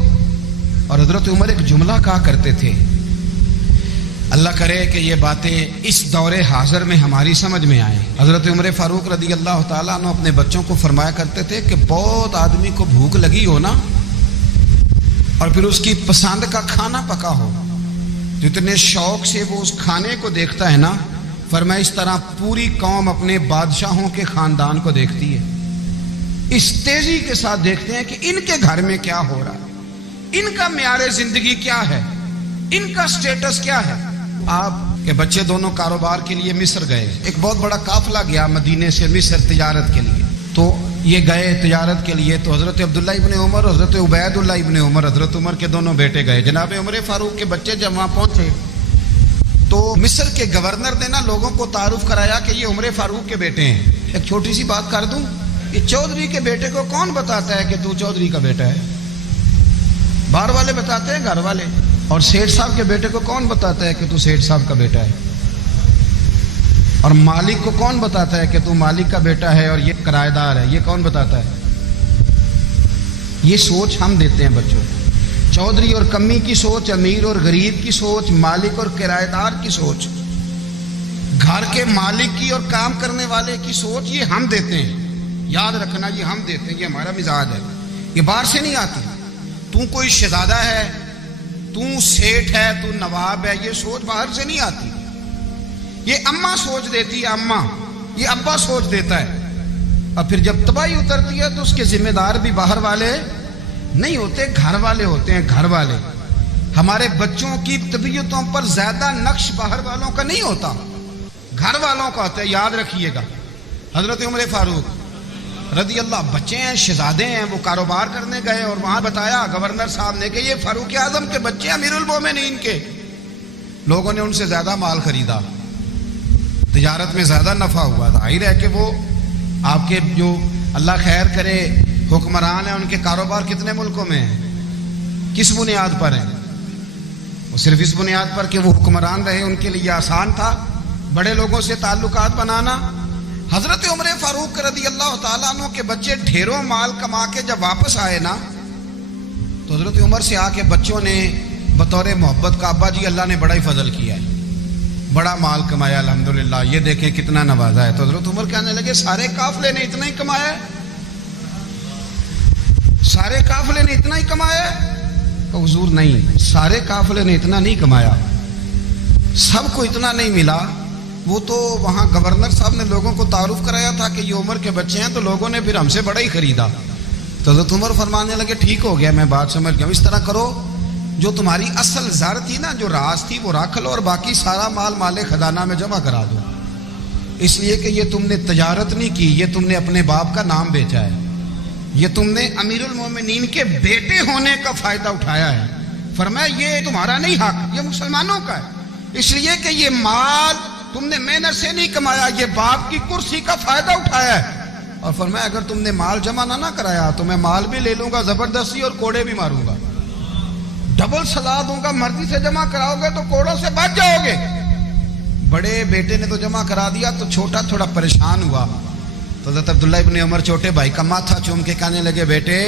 اور حضرت عمر ایک جملہ کہا کرتے تھے، اللہ کرے کہ یہ باتیں اس دور حاضر میں ہماری سمجھ میں آئیں۔ حضرت عمر فاروق رضی اللہ تعالیٰ عنہ اپنے بچوں کو فرمایا کرتے تھے کہ بہت آدمی کو بھوک لگی ہو نا، اور پھر اس کی پسند کا کھانا پکا ہو، جتنے شوق سے وہ اس کھانے کو دیکھتا ہے نا، فرمایا اس طرح پوری قوم اپنے بادشاہوں کے خاندان کو دیکھتی ہے، اس تیزی کے ساتھ دیکھتے ہیں کہ ان کے گھر میں کیا ہو رہا ہے، ان کا معیار زندگی کیا ہے، ان کا سٹیٹس کیا ہے۔ آپ کے بچے دونوں کاروبار کے لیے مصر گئے، ایک بہت بڑا قافلہ گیا مدینے سے مصر تجارت کے لیے، تو یہ گئے تجارت کے لیے، تو حضرت عبداللہ ابن عمر، حضرت عبید اللہ ابن عمر، حضرت عمر کے دونوں بیٹے گئے۔ جناب عمر فاروق کے بچے جب وہاں پہنچے تو مصر کے گورنر نے نا لوگوں کو تعارف کرایا کہ یہ عمر فاروق کے بیٹے ہیں۔ ایک چھوٹی سی بات کر دوں، یہ چودھری کے بیٹے کو کون بتاتا ہے کہ تو چودھری کا بیٹا ہے؟ باہر والے بتاتے ہیں، گھر والے۔ اور سیٹھ صاحب کے بیٹے کو کون بتاتا ہے کہ تو سیٹھ صاحب کا بیٹا ہے؟ اور مالک کو کون بتاتا ہے کہ تو مالک کا بیٹا ہے اور یہ کرایہ دار ہے؟ یہ کون بتاتا ہے؟ یہ سوچ ہم دیتے ہیں بچوں کو، چودھری اور کمی کی سوچ، امیر اور غریب کی سوچ، مالک اور کرایہ دار کی سوچ، گھر کے مالک کی اور کام کرنے والے کی سوچ، یہ ہم دیتے ہیں۔ یاد رکھنا، یہ ہم دیتے ہیں، یہ ہمارا مزاج ہے، یہ باہر سے نہیں آتی۔ تو کوئی شہزادہ ہے، تو سیٹھ ہے، تو نواب ہے، یہ سوچ باہر سے نہیں آتی، یہ اماں سوچ دیتی ہے، اماں، یہ ابا سوچ دیتا ہے۔ اور پھر جب تباہی اترتی ہے تو اس کے ذمہ دار بھی باہر والے نہیں ہوتے، گھر والے ہوتے ہیں، گھر والے۔ ہمارے بچوں کی طبیعتوں پر زیادہ نقش باہر والوں کا نہیں ہوتا، گھر والوں کا ہوتا ہے، یاد رکھیے گا۔ حضرت عمر فاروق رضی اللہ، بچے ہیں، شہزادے ہیں، وہ کاروبار کرنے گئے اور وہاں بتایا گورنر صاحب نے کہ یہ فاروق اعظم کے بچے امیر المومنین کے۔ لوگوں نے ان سے زیادہ مال خریدا، تجارت میں زیادہ نفع ہوا، ظاہر ہے کہ وہ آپ کے جو اللہ خیر کرے حکمران ہیں، ان کے کاروبار کتنے ملکوں میں ہیں، کس بنیاد پر ہیں؟ وہ صرف اس بنیاد پر کہ وہ حکمران رہے، ان کے لیے آسان تھا بڑے لوگوں سے تعلقات بنانا۔ حضرت عمر فاروق رضی اللہ تعالیٰ عنہ کے بچے ڈھیروں مال کما کے جب واپس آئے نا، تو حضرت عمر سے آ کے بچوں نے بطور محبت کا، ابا جی اللہ نے بڑا ہی فضل کیا ہے، بڑا مال کمایا الحمدللہ، یہ دیکھیں کتنا نوازا ہے۔ تو حضرت عمر کہنے لگے سارے قافلے نے اتنا ہی کمایا ہے، سارے قافلے نے اتنا ہی کمایا ہے؟ کہ حضور نہیں، سارے قافلے نے اتنا نہیں کمایا، سب کو اتنا نہیں ملا۔ وہ تو وہاں گورنر صاحب نے لوگوں کو تعارف کرایا تھا کہ یہ عمر کے بچے ہیں، تو لوگوں نے پھر ہم سے بڑا ہی خریدا۔ تو حضرت عمر فرمانے لگے ٹھیک ہو گیا، میں بات سمجھ گیا، اس طرح کرو جو تمہاری اصل زر تھی نا، جو راز تھی، وہ رکھ لو اور باقی سارا مال خزانہ میں جمع کرا دو، اس لیے کہ یہ تم نے تجارت نہیں کی، یہ تم نے اپنے باپ کا نام بیچا ہے، یہ تم نے امیر المومنین کے بیٹے ہونے کا فائدہ اٹھایا ہے۔ فرمایا یہ تمہارا نہیں حق، یہ مسلمانوں کا ہے، اس لیے کہ یہ مال تم نے محنت سے نہیں کمایا، یہ باپ کی کرسی کا فائدہ اٹھایا ہے۔ اور فرمایا اگر تم نے مال جمع نہ کرایا تو میں مال بھی لے لوں گا زبردستی اور کوڑے بھی ماروں گا، ڈبل سزا دوں گا، مرضی سے جمع کراؤ گے تو کوڑوں سے بچ جاؤ گے۔ بڑے بیٹے نے تو جمع کرا دیا، تو چھوٹا تھوڑا پریشان ہوا، تو حضرت عبداللہ ابن عمر چھوٹے بھائی کا ماتھا چوم کے کہنے لگے بیٹے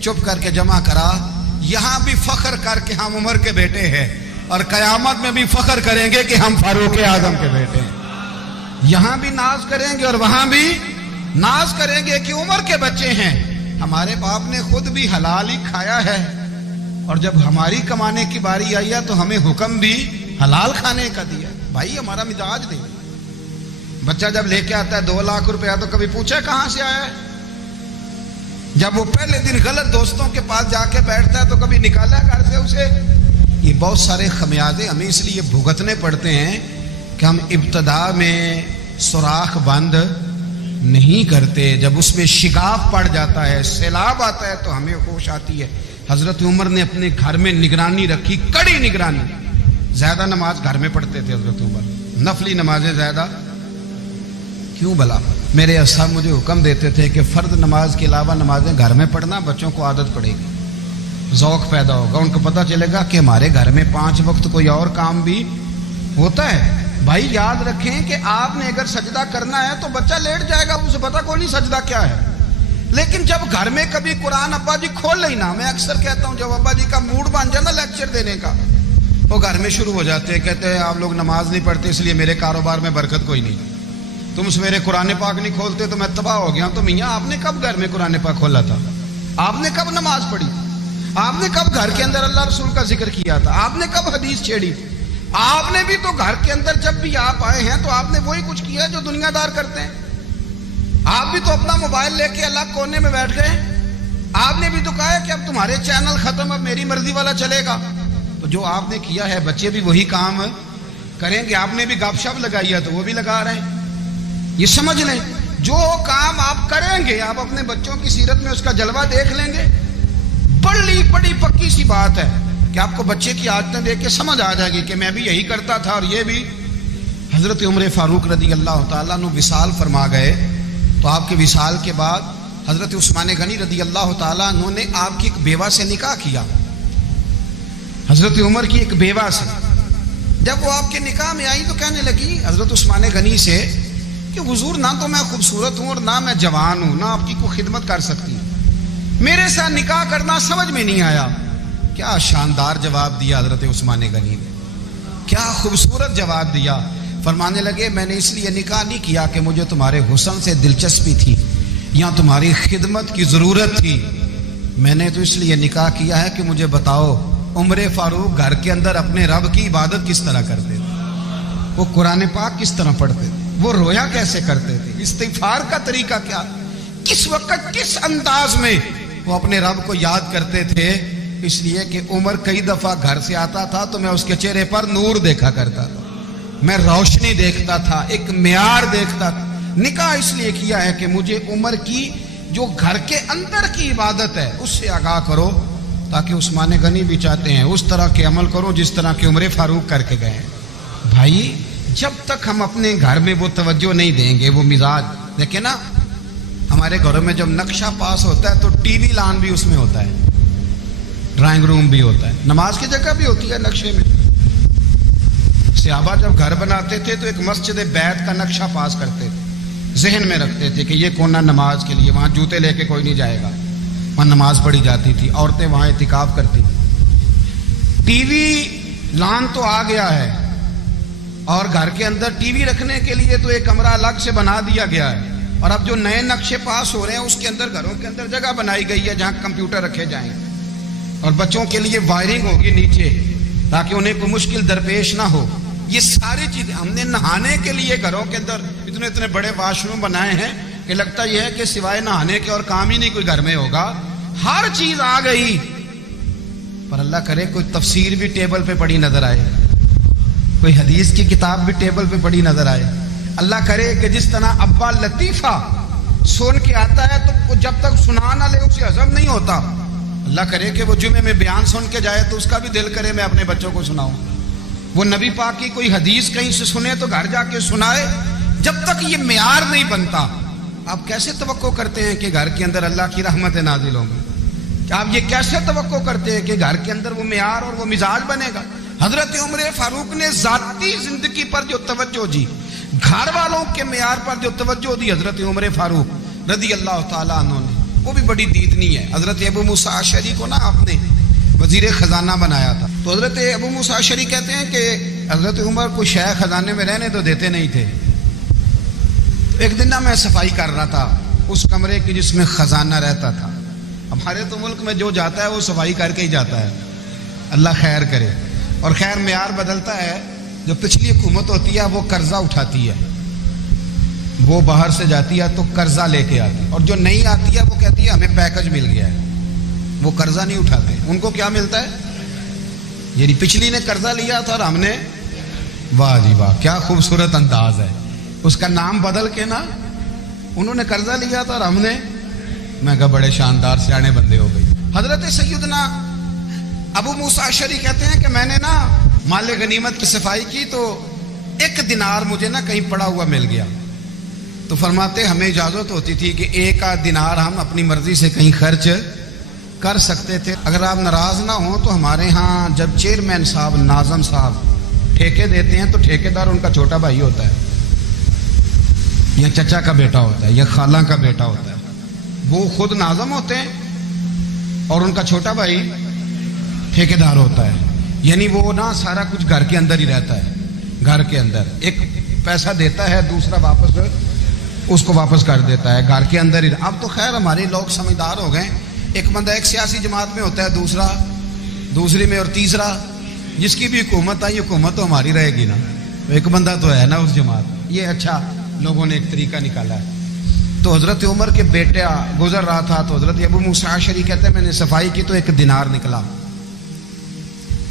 چپ کر کے جمع کرا، یہاں بھی فخر کر کے ہم عمر کے بیٹے ہیں، اور قیامت میں بھی فخر کریں گے کہ ہم فاروق اعظم کے بیٹے ہیں، یہاں بھی ناز کریں گے اور وہاں بھی ناز کریں گے کہ عمر کے بچے ہیں۔ ہمارے باپ نے خود بھی حلال ہی کھایا ہے، اور جب ہماری کمانے کی باری آئی ہے تو ہمیں حکم بھی حلال کھانے کا دیا۔ بھائی ہمارا مزاج دے، بچہ جب لے کے آتا ہے 2 لاکھ روپیہ تو کبھی پوچھا کہاں سے آیا ہے؟ جب وہ پہلے دن غلط دوستوں کے پاس جا کے بیٹھتا ہے تو کبھی نکالا گھر سے اسے؟ یہ بہت سارے خمیازے ہمیں اس لیے بھگتنے پڑتے ہیں کہ ہم ابتدا میں سوراخ بند نہیں کرتے. جب اس میں شگاف پڑ جاتا ہے, سیلاب آتا ہے, تو ہمیں ہوش آتی ہے. حضرت عمر نے اپنے گھر میں نگرانی رکھی, کڑی نگرانی. زیادہ نماز گھر میں پڑھتے تھے حضرت عمر, نفلی نمازیں زیادہ کیوں بلا. میرے صاحب مجھے حکم دیتے تھے کہ فرض نماز کے علاوہ نمازیں گھر میں پڑھنا, بچوں کو عادت پڑے گی, ذوق پیدا ہوگا, ان کو پتہ چلے گا کہ ہمارے گھر میں 5 وقت کوئی اور کام بھی ہوتا ہے. بھائی یاد رکھیں کہ آپ نے اگر سجدہ کرنا ہے تو بچہ لیٹ جائے گا, اسے پتہ کوئی نہیں سجدہ کیا ہے. لیکن جب گھر میں کبھی قرآن ابا جی کھول لئی نا, میں اکثر کہتا ہوں جب ابا جی کا موڈ بن جائے نا لیکچر دینے کا, وہ گھر میں شروع ہو جاتے ہیں, کہتے ہیں آپ لوگ نماز نہیں پڑھتے اس لیے میرے کاروبار میں برکت کوئی نہیں, تم سویرے قرآن پاک نہیں کھولتے تو میں تباہ ہو گیا. تو میاں آپ نے کب گھر میں قرآن پاک کھولا تھا؟ آپ نے کب نماز پڑھی؟ آپ نے کب گھر کے اندر اللہ رسول کا ذکر کیا تھا؟ آپ نے کب حدیث چھیڑی؟ آپ نے بھی تو گھر کے اندر جب بھی آپ آئے ہیں تو آپ نے وہی کچھ کیا جو دنیا دار کرتے ہیں. آپ بھی تو اپنا موبائل لے کے الگ کونے میں بیٹھ گئے. آپ نے بھی تو کہا ہے کہ اب تمہارے چینل ختم, اب میری مرضی والا چلے گا. تو جو آپ نے کیا ہے بچے بھی وہی کام کریں گے. آپ نے بھی گپ شپ لگائی ہے تو وہ بھی لگا رہے ہیں. یہ سمجھ لیں جو کام آپ کریں گے آپ اپنے بچوں کی سیرت میں اس کا جلوہ دیکھ لیں گے. بڑی پکی سی بات ہے کہ آپ کو بچے کی عادتیں دیکھ کے سمجھ آ جائے گی کہ میں بھی یہی کرتا تھا اور یہ بھی. حضرت عمر فاروق رضی اللہ تعالیٰ عنہ وصال فرما گئے, تو آپ کے وصال کے بعد حضرت عثمان غنی رضی اللہ تعالیٰ عنہ نے آپ کی ایک بیوہ سے نکاح کیا. حضرت عمر کی ایک بیوہ سے جب وہ آپ کے نکاح میں آئی تو کہنے لگی حضرت عثمان غنی سے کہ حضور نہ تو میں خوبصورت ہوں اور نہ میں جوان ہوں, نہ آپ کی کوئی خدمت کر سکتی ہوں, میرے ساتھ نکاح کرنا سمجھ میں نہیں آیا. کیا شاندار جواب دیا حضرت عثمان غنی نے, کیا خوبصورت جواب دیا. فرمانے لگے میں نے اس لیے نکاح نہیں کیا کہ مجھے تمہارے حسن سے دلچسپی تھی یا تمہاری خدمت کی ضرورت تھی, میں نے تو اس لیے نکاح کیا ہے کہ مجھے بتاؤ عمر فاروق گھر کے اندر اپنے رب کی عبادت کس طرح کرتے تھے, وہ قرآن پاک کس طرح پڑھتے تھے, وہ رویا کیسے کرتے تھے, استغفار کا طریقہ کیا, کس وقت کس انداز میں وہ اپنے رب کو یاد کرتے تھے. اس لیے کہ عمر کئی دفعہ گھر سے آتا تھا تو میں اس کے چہرے پر نور دیکھا کرتا تھا, میں روشنی دیکھتا تھا, ایک معیار دیکھتا تھا. نکاح اس لیے کیا ہے کہ مجھے عمر کی جو گھر کے اندر کی عبادت ہے اس سے آگاہ کرو, تاکہ عثمان غنی بھی چاہتے ہیں اس طرح کے عمل کرو جس طرح کے عمر فاروق کر کے گئے. بھائی جب تک ہم اپنے گھر میں وہ توجہ نہیں دیں گے, وہ مزاج دیکھیں نا, ہمارے گھروں میں جب نقشہ پاس ہوتا ہے تو ٹی وی لان بھی اس میں ہوتا ہے, ڈرائنگ روم بھی ہوتا ہے, نماز کی جگہ بھی ہوتی ہے نقشے میں. صحابہ جب گھر بناتے تھے تو ایک مسجد بیت کا نقشہ پاس کرتے تھے, ذہن میں رکھتے تھے کہ یہ کونا نماز کے لیے, وہاں جوتے لے کے کوئی نہیں جائے گا, وہاں نماز پڑھی جاتی تھی, عورتیں وہاں اعتکاف کرتی تھی. ٹی وی لان تو آ گیا ہے اور گھر کے اندر ٹی وی رکھنے کے لیے تو ایک کمرہ الگ سے بنا دیا گیا ہے, اور اب جو نئے نقشے پاس ہو رہے ہیں اس کے اندر گھروں کے اندر جگہ بنائی گئی ہے جہاں کمپیوٹر رکھے جائیں, اور بچوں کے لیے وائرنگ ہوگی نیچے تاکہ انہیں کوئی مشکل درپیش نہ ہو. یہ ساری چیزیں ہم نے نہانے کے لیے گھروں کے اندر اتنے بڑے واش روم بنائے ہیں کہ لگتا یہ ہے کہ سوائے نہانے کے اور کام ہی نہیں کوئی گھر میں ہوگا. ہر چیز آ گئی, پر اللہ کرے کوئی تفسیر بھی ٹیبل پہ پڑی نظر آئے, کوئی حدیث کی کتاب بھی ٹیبل پہ پڑی نظر آئے. اللہ کرے کہ جس طرح ابا لطیفہ سن کے آتا ہے تو جب تک سنا نہ لے اسے ہضم نہیں ہوتا, اللہ کرے کہ وہ جمعے میں بیان سن کے جائے تو اس کا بھی دل کرے میں اپنے بچوں کو سناؤں. وہ نبی پاک کی کوئی حدیث کہیں سے سنے تو گھر جا کے سنائے. جب تک یہ معیار نہیں بنتا آپ کیسے توقع کرتے ہیں کہ گھر کے اندر اللہ کی رحمتیں نازل ہوں گی؟ آپ یہ کیسے توقع کرتے ہیں کہ گھر کے اندر وہ معیار اور وہ مزاج بنے گا؟ حضرت عمر فاروق نے ذاتی زندگی پر جو توجہ دی, گھر والوں کے معیار پر جو توجہ دی حضرت عمر فاروق رضی اللہ تعالیٰ عنہ نے, وہ بھی بڑی دیدنی ہے. حضرت ابو موسیٰ اشعری کو نا آپ نے وزیر خزانہ بنایا تھا, تو حضرت ابو موسیٰ اشعری کہتے ہیں کہ حضرت عمر کو شیخ خزانے میں رہنے تو دیتے نہیں تھے. ایک دن میں صفائی کر رہا تھا اس کمرے کی جس میں خزانہ رہتا تھا. ہمارے تو ملک میں جو جاتا ہے وہ صفائی کر کے ہی جاتا ہے, اللہ خیر کرے. اور خیر معیار بدلتا ہے, جو پچھلی حکومت ہوتی ہے وہ قرضہ اٹھاتی ہے, وہ باہر سے جاتی ہے تو قرضہ لے کے آتی ہے, اور جو نہیں آتی ہے وہ کہتی ہے ہمیں پیکج مل گیا ہے. وہ قرضہ نہیں اٹھاتے, ان کو کیا ملتا ہے؟ یعنی پچھلی نے قرضہ لیا تھا اور ہم نے, واہ جی واہ کیا خوبصورت انداز ہے, اس کا نام بدل کے نا انہوں نے قرضہ لیا تھا اور ہم نے، میں کہا بڑے شاندار سیانے بندے ہو گئی. حضرت سیدنا ابو موسیٰ اشعری کہتے ہیں کہ میں نے نا مال غنیمت کی صفائی کی تو 1 دینار مجھے نا کہیں پڑا ہوا مل گیا. تو فرماتے ہمیں اجازت ہوتی تھی کہ 1 آدھ دینار ہم اپنی مرضی سے کہیں خرچ کر سکتے تھے. اگر آپ ناراض نہ ہوں تو ہمارے ہاں جب چیئرمین صاحب، ناظم صاحب ٹھیکے دیتے ہیں تو ٹھیکیدار ان کا چھوٹا بھائی ہوتا ہے یا چچا کا بیٹا ہوتا ہے یا خالہ کا بیٹا ہوتا ہے. وہ خود ناظم ہوتے ہیں اور ان کا چھوٹا بھائی ٹھیکیدار ہوتا ہے. یعنی وہ نا سارا کچھ گھر کے اندر ہی رہتا ہے. گھر کے اندر ایک پیسہ دیتا ہے، دوسرا واپس اس کو واپس کر دیتا ہے. گھر کے اندر ہی. اب تو خیر ہمارے لوگ سمجھدار ہو گئے. ایک بندہ ایک سیاسی جماعت میں ہوتا ہے، دوسرا دوسری میں، اور تیسرا جس کی بھی حکومت آئی، حکومت تو ہماری رہے گی نا. ایک بندہ تو ہے نا اس جماعت. یہ اچھا لوگوں نے ایک طریقہ نکالا ہے. تو حضرت عمر کے بیٹا گزر رہا تھا تو حضرت ابو موسیٰ اشعری کہتے ہیں میں نے صفائی کی تو 1 دینار نکلا.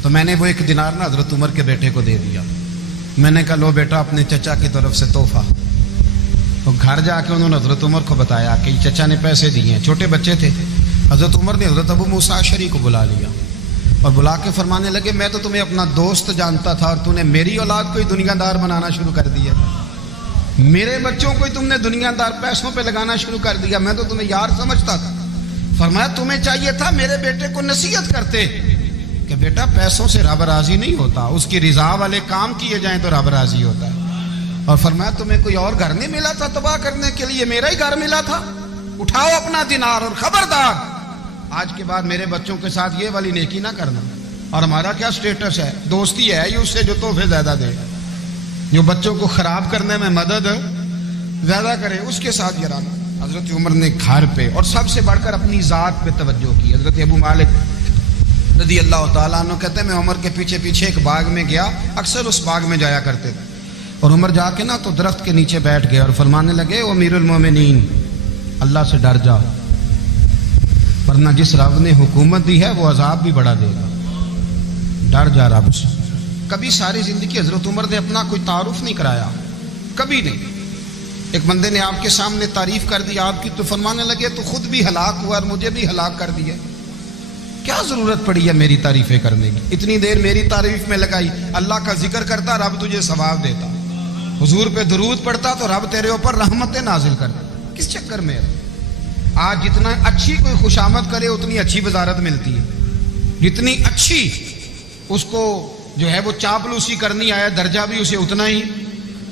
تو میں نے وہ 1 دینار نا حضرت عمر کے بیٹے کو دے دیا. میں نے کہا لو بیٹا اپنے چچا کی طرف سے تحفہ. تو گھر جا کے انہوں نے حضرت عمر کو بتایا کہ چچا نے پیسے دیے ہیں. چھوٹے بچے تھے. حضرت عمر نے حضرت ابو موسیٰ اشعری کو بلا لیا اور بلا کے فرمانے لگے میں تو تمہیں اپنا دوست جانتا تھا اور تو نے میری اولاد کو ہی دنیا دار بنانا شروع کر دیا. میرے بچوں کو ہی تم نے دنیا دار پیسوں پہ لگانا شروع کر دیا. میں تو تمہیں یار سمجھتا تھا. فرمایا تمہیں چاہیے تھا میرے بیٹے کو نصیحت کرتے کہ بیٹا پیسوں سے رب راضی نہیں ہوتا، اس کی رضا والے کام کیے جائیں تو رب راضی ہوتا ہے. اور فرمایا تمہیں کوئی اور گھر نہیں ملا تھا تباہ کرنے کے لیے، میرا ہی گھر ملا تھا. اٹھاؤ اپنا دینار اور خبردار آج کے بعد میرے بچوں کے ساتھ یہ والی نیکی نہ کرنا. اور ہمارا کیا سٹیٹس ہے؟ دوستی ہے یہ اس سے جو تحفے زیادہ دے، جو بچوں کو خراب کرنے میں مدد زیادہ کرے اس کے ساتھ یہ رہنا. حضرت عمر نے گھر پہ اور سب سے بڑھ کر اپنی ذات پہ توجہ کی. حضرت ابو مالک رضی اللہ تعالیٰ عنہ کہتے ہیں میں عمر کے پیچھے پیچھے ایک باغ میں گیا. اکثر اس باغ میں جایا کرتے تھے. اور عمر جا کے نا تو درخت کے نیچے بیٹھ گئے اور فرمانے لگے او امیر المومنین اللہ سے ڈر جا، ورنہ جس رب نے حکومت دی ہے وہ عذاب بھی بڑا دے گا. ڈر جا رب سے. کبھی ساری زندگی حضرت عمر نے اپنا کوئی تعارف نہیں کرایا، کبھی نہیں. ایک بندے نے آپ کے سامنے تعریف کر دی آپ کی تو فرمانے لگے تو خود بھی ہلاک ہوا اور مجھے بھی ہلاک کر دیا. کیا ضرورت پڑی ہے میری تعریفیں کرنے کی؟ اتنی دیر میری تعریف میں لگائی. اللہ کا ذکر کرتا رب تجھے ثواب دیتا، حضور پہ درود پڑھتا تو رب تیرے اوپر رحمتیں نازل کرتا. کس چکر میں؟ آج جتنا اچھی کوئی خوشامد کرے اتنی اچھی وزارت ملتی ہے، جتنی اچھی اس کو جو ہے وہ چاپلوسی کرنی آیا درجہ بھی اسے اتنا ہی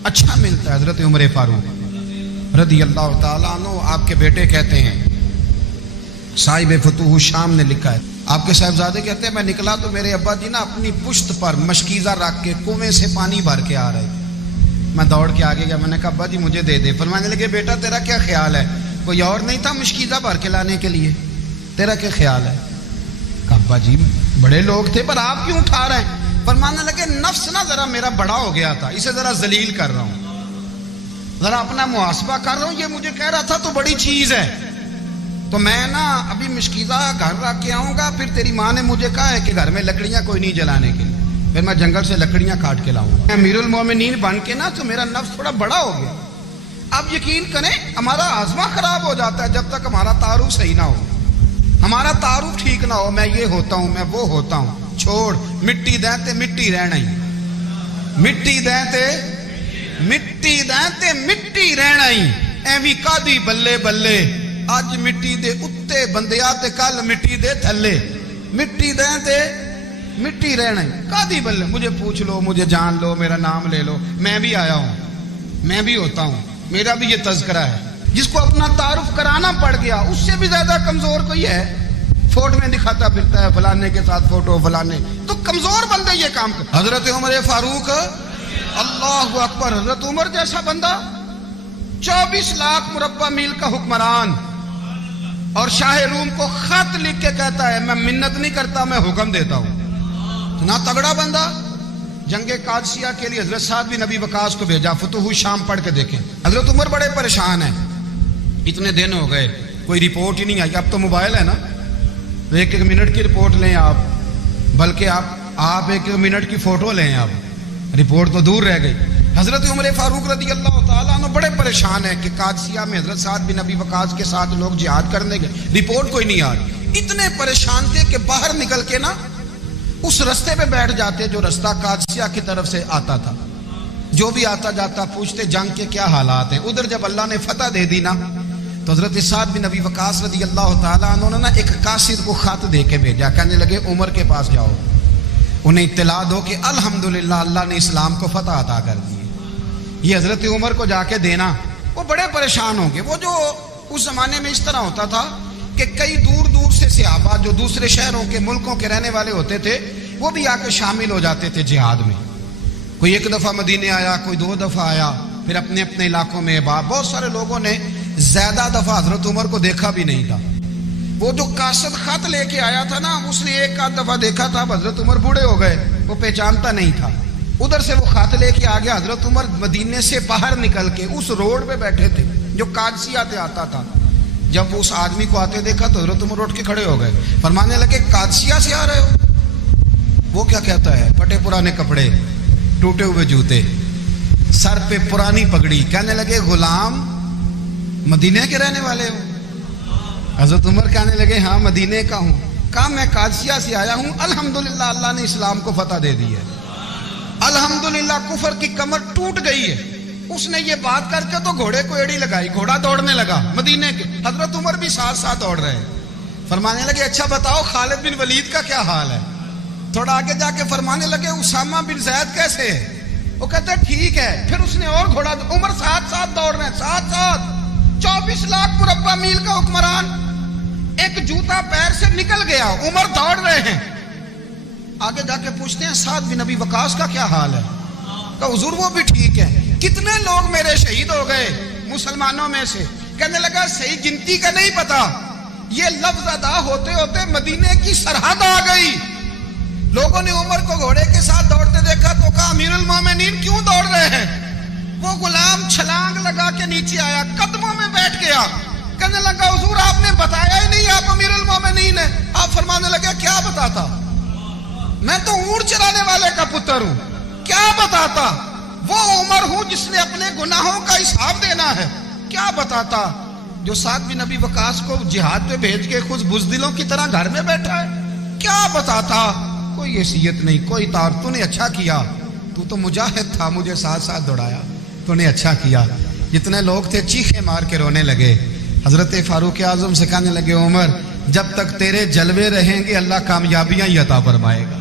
اچھا ملتا ہے. حضرت عمر فاروق رضی اللہ تعالیٰ عنہ آپ کے بیٹے کہتے ہیں، صاحب فتوح الشام نے لکھا ہے، آپ کے صاحبزادے کہتے ہیں میں نکلا تو میرے ابا جی نا اپنی پشت پر مشکیزہ رکھ کے کنویں سے پانی بھر کے آ رہے. میں دوڑ کے آگے گیا. میں نے کہا ابا جی مجھے دے دے. فرمانے لگے بیٹا تیرا کیا خیال ہے؟ کوئی اور نہیں تھا مشکیزہ بھر کے لانے کے لیے؟ تیرا کیا خیال ہے؟ کہا ابا جی بڑے لوگ تھے پر آپ کیوں اٹھا رہے ہیں؟ فرمانے لگے نفس نا ذرا میرا بڑا ہو گیا تھا، اسے ذرا ذلیل کر رہا ہوں، ذرا اپنا محاسبہ کر رہا ہوں. یہ مجھے کہہ رہا تھا تو بڑی چیز ہے تو میں نا ابھی مشکیزہ گھر رکھ کے آؤں گا. پھر تیری ماں نے مجھے کہا ہے کہ گھر میں لکڑیاں کوئی نہیں جلانے کے لیے، پھر میں جنگل سے لکڑیاں کاٹ کے لاؤں گا. امیر المومنین بن کے نا تو میرا نفس تھوڑا بڑا ہو گیا. اب یقین کریں ہمارا ہاضمہ خراب ہو جاتا ہے جب تک ہمارا تعارف صحیح نہ ہو، ہمارا تعارف ٹھیک نہ ہو. میں یہ ہوتا ہوں، میں وہ ہوتا ہوں. چھوڑ مٹی دیں تے مٹی رہنا ہی، مٹی دیں تے مٹی دیں تے مٹی رہنا ہی. ایویں کادی بلے بلے اج مٹی دے اتے بندیا تے کل مٹی دے تھلے. مٹی دیں تے مٹی رہنا ہی کادی بلے. مجھے پوچھ لو، مجھے جان لو، میرا نام لے لو، میں بھی آیا ہوں، میں بھی ہوتا ہوں، میرا بھی یہ تذکرہ ہے. جس کو اپنا تعارف کرانا پڑ گیا اس سے بھی زیادہ کمزور کوئی ہے؟ فوٹو میں دکھاتا پھرتا ہے فلانے کے ساتھ فوٹو فلانے. تو کمزور بندے یہ کام کرتے. حضرت عمر فاروق اللہ اکبر، حضرت عمر جیسا بندہ 24 لاکھ مربع میل کا حکمران اور شاہ روم کو خط لکھ کے کہتا ہے میں منت نہیں کرتا میں حکم دیتا ہوں. اتنا تگڑا بندہ. جنگ قادسیہ کے لیے حضرت سعد بن نبی وقاص کو بھیجا. فتوح الشام پڑھ کے دیکھیں. حضرت عمر بڑے پریشان ہیں، اتنے دن ہو گئے کوئی رپورٹ ہی نہیں آئی. اب تو موبائل ہے نا، ایک منٹ کی رپورٹ لیں آپ، بلکہ آپ ایک منٹ کی فوٹو لیں. آپ رپورٹ تو دور رہ گئی. حضرت عمر فاروق رضی اللہ تعالیٰ عنہ بڑے پریشان ہیں کہ قادسیہ میں حضرت سعد بن ابی وقاص کے ساتھ لوگ جہاد کرنے گئے، رپورٹ کوئی نہیں آ رہی۔ اتنے پریشان تھے کہ باہر نکل کے نا اس رستے پہ بیٹھ جاتے جو رستہ قادسیہ کی طرف سے آتا تھا، جو بھی آتا جاتا پوچھتے جنگ کے کیا حالات ہیں۔ ادھر جب اللہ نے فتح دے دی نا تو حضرت سعد بن ابی وقاص رضی اللہ تعالیٰ عنہ نے نا ایک قاصد کو خط دے کے بھیجا، کہنے لگے عمر کے پاس جاؤ، انہیں اطلاع دو کہ الحمدللہ اللہ نے اسلام کو فتح عطا کر دی۔ یہ حضرت عمر کو جا کے دینا، وہ بڑے پریشان ہوں گے۔ وہ جو اس زمانے میں اس طرح ہوتا تھا کہ کئی دور دور سے صحابہ جو دوسرے شہروں کے ملکوں کے رہنے والے ہوتے تھے وہ بھی آ کے شامل ہو جاتے تھے جہاد میں۔ کوئی ایک دفعہ مدینے آیا، کوئی 2 دفعہ آیا، پھر اپنے اپنے علاقوں میں۔ بہت سارے لوگوں نے زیادہ دفعہ حضرت عمر کو دیکھا بھی نہیں تھا۔ وہ جو قاصد خط لے کے آیا تھا نا اس نے 1 دفعہ دیکھا تھا، حضرت عمر بوڑھے ہو گئے، وہ پہچانتا نہیں تھا۔ ادھر سے وہ خط لے کے آ گیا، حضرت عمر مدینے سے باہر نکل کے اس روڈ پہ بیٹھے تھے جو قادسیہ سے آتا تھا۔ جب وہ اس آدمی کو آتے دیکھا تو حضرت عمر اٹھ کے کھڑے ہو گئے، فرمانے لگے قادسیہ سے آ رہے ہو؟ وہ کیا کہتا ہے؟ پھٹے پرانے کپڑے، ٹوٹے ہوئے جوتے، سر پہ پرانی پگڑی، کہنے لگے غلام مدینے کے رہنے والے ہو؟ حضرت عمر کہنے لگے ہاں مدینے کا ہوں۔ کہا میں قادسیہ سے آیا ہوں، الحمدللہ اللہ نے اسلام کو فتح دے دی ہے، الحمدللہ کفر کی کمر ٹوٹ گئی ہے۔ اس نے یہ بات کر کے تو گھوڑے کو ایڑی لگائی، گھوڑا دوڑنے لگا مدینے کے، حضرت عمر بھی ساتھ ساتھ دوڑ رہے ہیں۔ فرمانے لگے اچھا بتاؤ خالد بن ولید کا کیا حال ہے؟ تھوڑا آگے جا کے فرمانے لگے اسامہ بن زید کیسے ہے؟ وہ کہتے ہیں ٹھیک ہے۔ پھر اس نے اور گھوڑا، عمر ساتھ ساتھ دوڑ رہے ہیں، ساتھ ساتھ 24 لاکھ مربع میل کا حکمران، ایک جوتا پیر سے نکل گیا، عمر دوڑ رہے ہیں۔ آگے جا کے پوچھتے ہیں سعد بن ابی وقاص کا کیا حال ہے؟ کہ حضور وہ بھی ٹھیک ہے۔ کتنے لوگ میرے شہید ہو گئے مسلمانوں میں سے؟ کہنے لگا صحیح گنتی کا نہیں پتا، یہ لفظ ادا ہوتے ہوتے مدینے کی سرحد آ گئی۔ لوگوں نے عمر کو گھوڑے کے ساتھ دوڑتے دیکھا تو کہا امیر المومنین کیوں دوڑ رہے ہیں؟ وہ غلام چھلانگ لگا کے نیچے آیا، قدموں میں بیٹھ گیا، کہنے لگا حضور آپ نے بتایا ہی نہیں آپ امیر المومنین ہیں۔ آپ فرمانے لگے کیا بتاتا؟ میں تو اونٹ چرانے والے کا پتر ہوں، کیا بتاتا؟ وہ عمر ہوں جس نے اپنے گناہوں کا حساب دینا ہے، کیا بتاتا؟ جو سعد بن ابی وقاص کو جہاد پہ بھیج کے خود بزدلوں کی طرح گھر میں بیٹھا ہے، کیا بتاتا؟ کوئی حیثیت نہیں، کوئی تار۔ تو نے اچھا کیا، تو مجاہد تھا، مجھے ساتھ ساتھ دوڑایا، تو نے اچھا کیا۔ جتنے لوگ تھے چیخے مار کے رونے لگے۔ حضرت فاروق اعظم سے کہنے لگے عمر جب تک تیرے جلوے رہیں گے اللہ کامیابیاں ہی عطا فرمائے گا،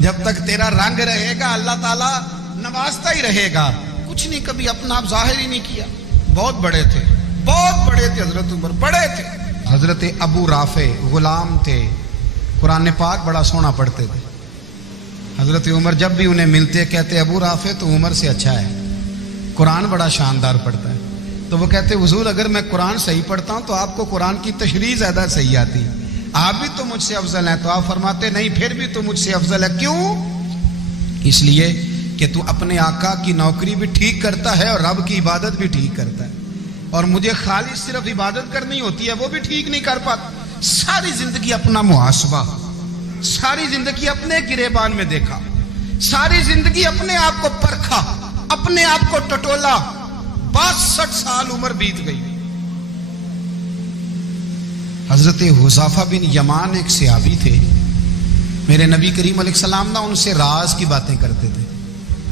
جب تک تیرا رنگ رہے گا اللہ تعالیٰ نوازتا ہی رہے گا۔ کچھ نہیں، کبھی اپنا آپ ظاہر ہی نہیں کیا۔ بہت بڑے تھے، بہت بڑے تھے حضرت عمر، بڑے تھے۔ حضرت ابو رافع غلام تھے، قرآن پاک بڑا سونا پڑھتے تھے۔ حضرت عمر جب بھی انہیں ملتے کہتے ابو رافع تو عمر سے اچھا ہے، قرآن بڑا شاندار پڑھتا ہے۔ تو وہ کہتے حضور اگر میں قرآن صحیح پڑھتا ہوں تو آپ کو قرآن کی تشریح زیادہ صحیح آتی، آپ بھی تو مجھ سے افضل ہیں۔ تو آپ فرماتے نہیں پھر بھی تو مجھ سے افضل ہے۔ کیوں؟ اس لیے کہ تو اپنے آقا کی نوکری بھی ٹھیک کرتا ہے اور رب کی عبادت بھی ٹھیک کرتا ہے، اور مجھے خالص صرف عبادت کرنی ہوتی ہے وہ بھی ٹھیک نہیں کر پاتا۔ ساری زندگی اپنا محاسبہ، ساری زندگی اپنے گریبان میں دیکھا، ساری زندگی اپنے آپ کو پرکھا، اپنے آپ کو ٹٹولا۔ 62 سال عمر بیت گئی۔ حضرت حذیفہ بن یمان ایک صحابی تھے، میرے نبی کریم علیہ السلام نا ان سے راز کی باتیں کرتے تھے۔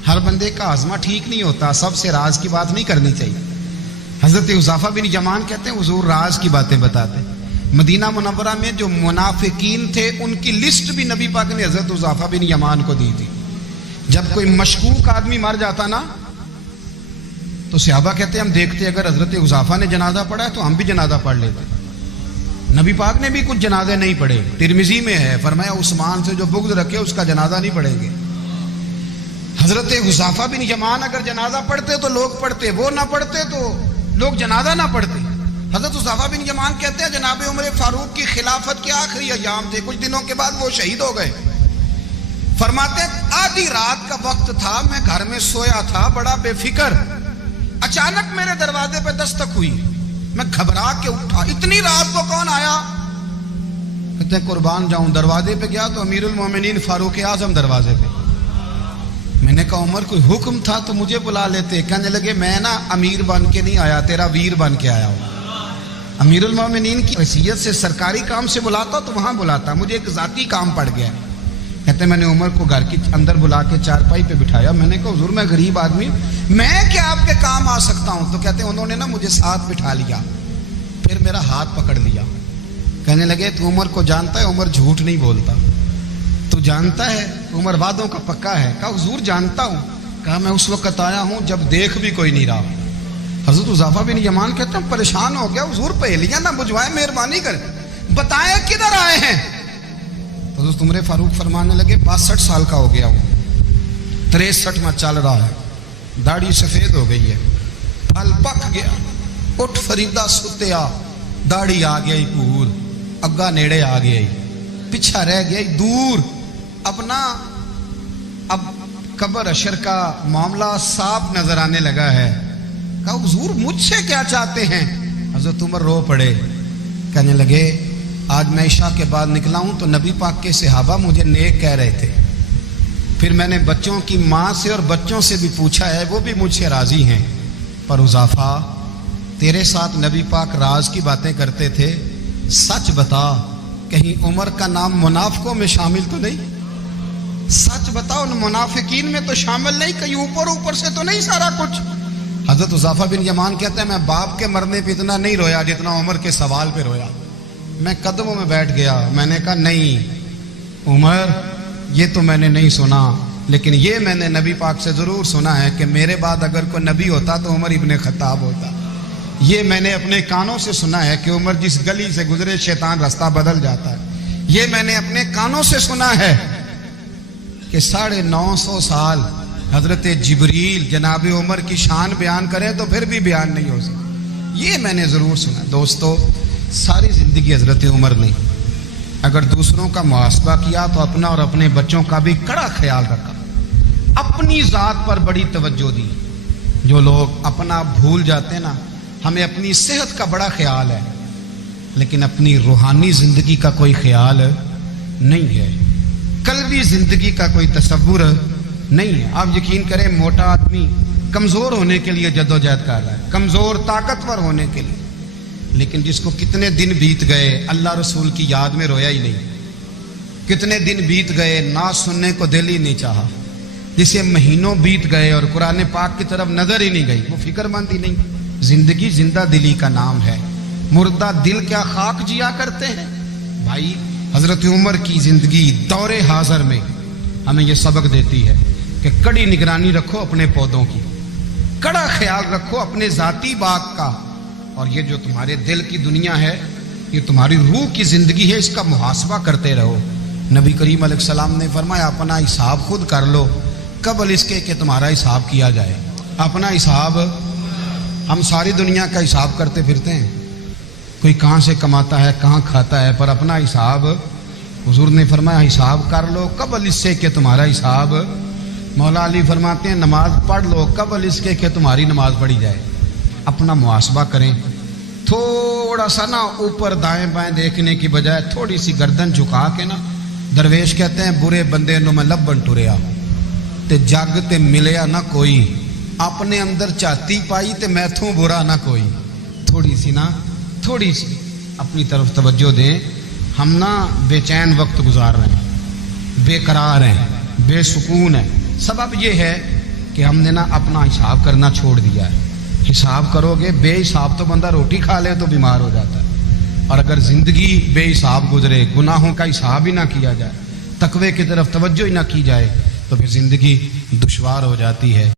ہر بندے کا ہاضمہ ٹھیک نہیں ہوتا، سب سے راز کی بات نہیں کرنی چاہیے۔ حضرت حذیفہ بن یمان کہتے ہیں حضور راز کی باتیں بتاتے۔ مدینہ منورہ میں جو منافقین تھے ان کی لسٹ بھی نبی پاک نے حضرت حذیفہ بن یمان کو دی تھی۔ جب کوئی مشکوک آدمی مر جاتا نا تو صحابہ کہتے ہیں ہم دیکھتے اگر حضرت حذیفہ نے جنازہ پڑھا ہے تو ہم بھی جنازہ پڑھ لیتے۔ نبی پاک نے بھی کچھ جنازے نہیں پڑھے، ترمذی میں ہے، فرمایا عثمان سے جو بغض رکھے اس کا جنازہ نہیں پڑھیں گے۔ حضرت حذیفہ بن یمان اگر جنازہ پڑھتے تو لوگ پڑھتے، وہ نہ پڑھتے تو لوگ جنازہ نہ پڑھتے۔ حضرت حذیفہ بن یمان کہتے ہیں جناب عمر فاروق کی خلافت کے آخری ایام تھے، کچھ دنوں کے بعد وہ شہید ہو گئے۔ فرماتے آدھی رات کا وقت تھا، میں گھر میں سویا تھا بڑا بے فکر، اچانک میرے دروازے پہ دستک ہوئی، میں گھبرا کے اٹھا، اتنی رات کو کون آیا؟ کہتے ہیں قربان جاؤں، دروازے پہ گیا تو امیر المومنین فاروق اعظم دروازے پہ۔ میں میں نے کہا عمر کوئی حکم تھا تو مجھے بلا لیتے. کہنے لگے میں نا امیر بن کے نہیں آیا, تیرا ویر بن کے آیا ہوں. امیر المومنین کی حیثیت سے سرکاری کام سے بلاتا تو وہاں بلاتا, مجھے ایک ذاتی کام پڑ گیا. کہتے میں نے عمر کو گھر کے اندر بلا کے چارپائی پہ بٹھایا. میں نے کہا حضور میں غریب آدمی ہوں, میں کیا آپ کے کام آ سکتا ہوں؟ تو کہتے انہوں نے نا مجھے ساتھ بٹھا لیا, پھر میرا ہاتھ پکڑ لیا. کہنے لگے تو عمر کو جانتا ہے؟ عمر جھوٹ نہیں بولتا. تو جانتا ہے عمر وعدوں کا پکا ہے؟ کہا حضور جانتا ہوں. کہا میں اس وقت آیا ہوں جب دیکھ بھی کوئی نہیں رہا. حضرت حذیفہ بن یمان کہتے ہیں پریشان ہو گیا, حضور پہلیاں نہ بجھوائے, مہربانی کر بتائیں کدھر آئے ہیں. حضرت عمر فاروق فرمانے لگے 62 سال کا ہو گیا ہوں, 63 میں چل رہا ہے, داڑھی سفید ہو گئی ہے, پھل پک گیا, اٹھ فریدہ ستیا, داڑھی آ گئی پور, اگا نیڑے آ گئی, پیچھا رہ گئی دور. اب قبر اشر کا معاملہ صاف نظر آنے لگا ہے. کہا حضور مجھ سے کیا چاہتے ہیں؟ حضرت عمر رو پڑے. کہنے لگے آج میں عشاء کے بعد نکلا ہوں تو نبی پاک کے صحابہ مجھے نیک کہہ رہے تھے. پھر میں نے بچوں کی ماں سے اور بچوں سے بھی پوچھا ہے, وہ بھی مجھ سے راضی ہیں. پر حذیفہ تیرے ساتھ نبی پاک راز کی باتیں کرتے تھے, سچ بتا کہیں عمر کا نام منافقوں میں شامل تو نہیں؟ سچ بتا ان منافقین میں تو شامل نہیں, کہیں اوپر سے تو نہیں سارا کچھ؟ حضرت حذیفہ بن یمان کہتے ہیں میں باپ کے مرنے پہ اتنا نہیں رویا جتنا عمر کے سوال پہ رویا. میں قدموں میں بیٹھ گیا. میں نے کہا نہیں عمر, یہ تو میں نے نہیں سنا, لیکن یہ میں نے نبی پاک سے ضرور سنا ہے کہ میرے بعد اگر کوئی نبی ہوتا تو عمر ابن خطاب ہوتا. یہ میں نے اپنے کانوں سے سنا ہے کہ عمر جس گلی سے گزرے شیطان رستہ بدل جاتا ہے. یہ میں نے اپنے کانوں سے سنا ہے کہ 950 سال حضرت جبریل جناب عمر کی شان بیان کرے تو پھر بھی بیان نہیں ہو سکتا. یہ میں نے ضرور سنا. دوستو ساری زندگی حضرت عمر نے اگر دوسروں کا محاسبہ کیا تو اپنا اور اپنے بچوں کا بھی کڑا خیال رکھا, اپنی ذات پر بڑی توجہ دی. جو لوگ اپنا بھول جاتے نا, ہمیں اپنی صحت کا بڑا خیال ہے لیکن اپنی روحانی زندگی کا کوئی خیال نہیں ہے, قلبی زندگی کا کوئی تصور نہیں ہے. آپ یقین کریں موٹا آدمی کمزور ہونے کے لیے جدوجہد کر رہا ہے, کمزور طاقتور ہونے کے لیے, لیکن جس کو کتنے دن بیت گئے اللہ رسول کی یاد میں رویا ہی نہیں, کتنے دن بیت گئے نعت سننے کو دل ہی نہیں چاہا, جسے مہینوں بیت گئے اور قرآن پاک کی طرف نظر ہی نہیں گئی, وہ فکر مند ہی نہیں. زندگی زندہ دلی کا نام ہے, مردہ دل کیا خاک جیا کرتے ہیں. بھائی حضرت عمر کی زندگی دور حاضر میں ہمیں یہ سبق دیتی ہے کہ کڑی نگرانی رکھو اپنے پودوں کی, کڑا خیال رکھو اپنے ذاتی باغ کا, اور یہ جو تمہارے دل کی دنیا ہے یہ تمہاری روح کی زندگی ہے, اس کا محاسبہ کرتے رہو. نبی کریم علیہ السلام نے فرمایا اپنا حساب خود کر لو قبل اس کے کہ تمہارا حساب کیا جائے. اپنا حساب, ہم ساری دنیا کا حساب کرتے پھرتے ہیں, کوئی کہاں سے کماتا ہے کہاں کھاتا ہے, پر اپنا حساب حضور نے فرمایا حساب کر لو قبل اس سے کہ تمہارا حساب. مولا علی فرماتے ہیں نماز پڑھ لو قبل اس کے کہ تمہاری نماز پڑھی جائے. اپنا محاسبہ کریں, تھوڑا سا نا اوپر دائیں بائیں دیکھنے کی بجائے تھوڑی سی گردن جھکا کے نا, درویش کہتے ہیں برے بندے نو میں لبن ٹریا تے جگ تے ملیا نہ کوئی, اپنے اندر چاتی پائی تے میتھوں برا نہ کوئی. تھوڑی سی اپنی طرف توجہ دیں. ہم نا بے چین وقت گزار رہے ہیں, بے قرار ہیں, بے سکون ہیں. سبب یہ ہے کہ ہم نے نا اپنا حساب کرنا چھوڑ دیا ہے. حساب کرو گے, بے حساب تو بندہ روٹی کھا لے تو بیمار ہو جاتا ہے, اور اگر زندگی بے حساب گزرے, گناہوں کا حساب ہی نہ کیا جائے, تقوی کی طرف توجہ ہی نہ کی جائے, تو پھر زندگی دشوار ہو جاتی ہے.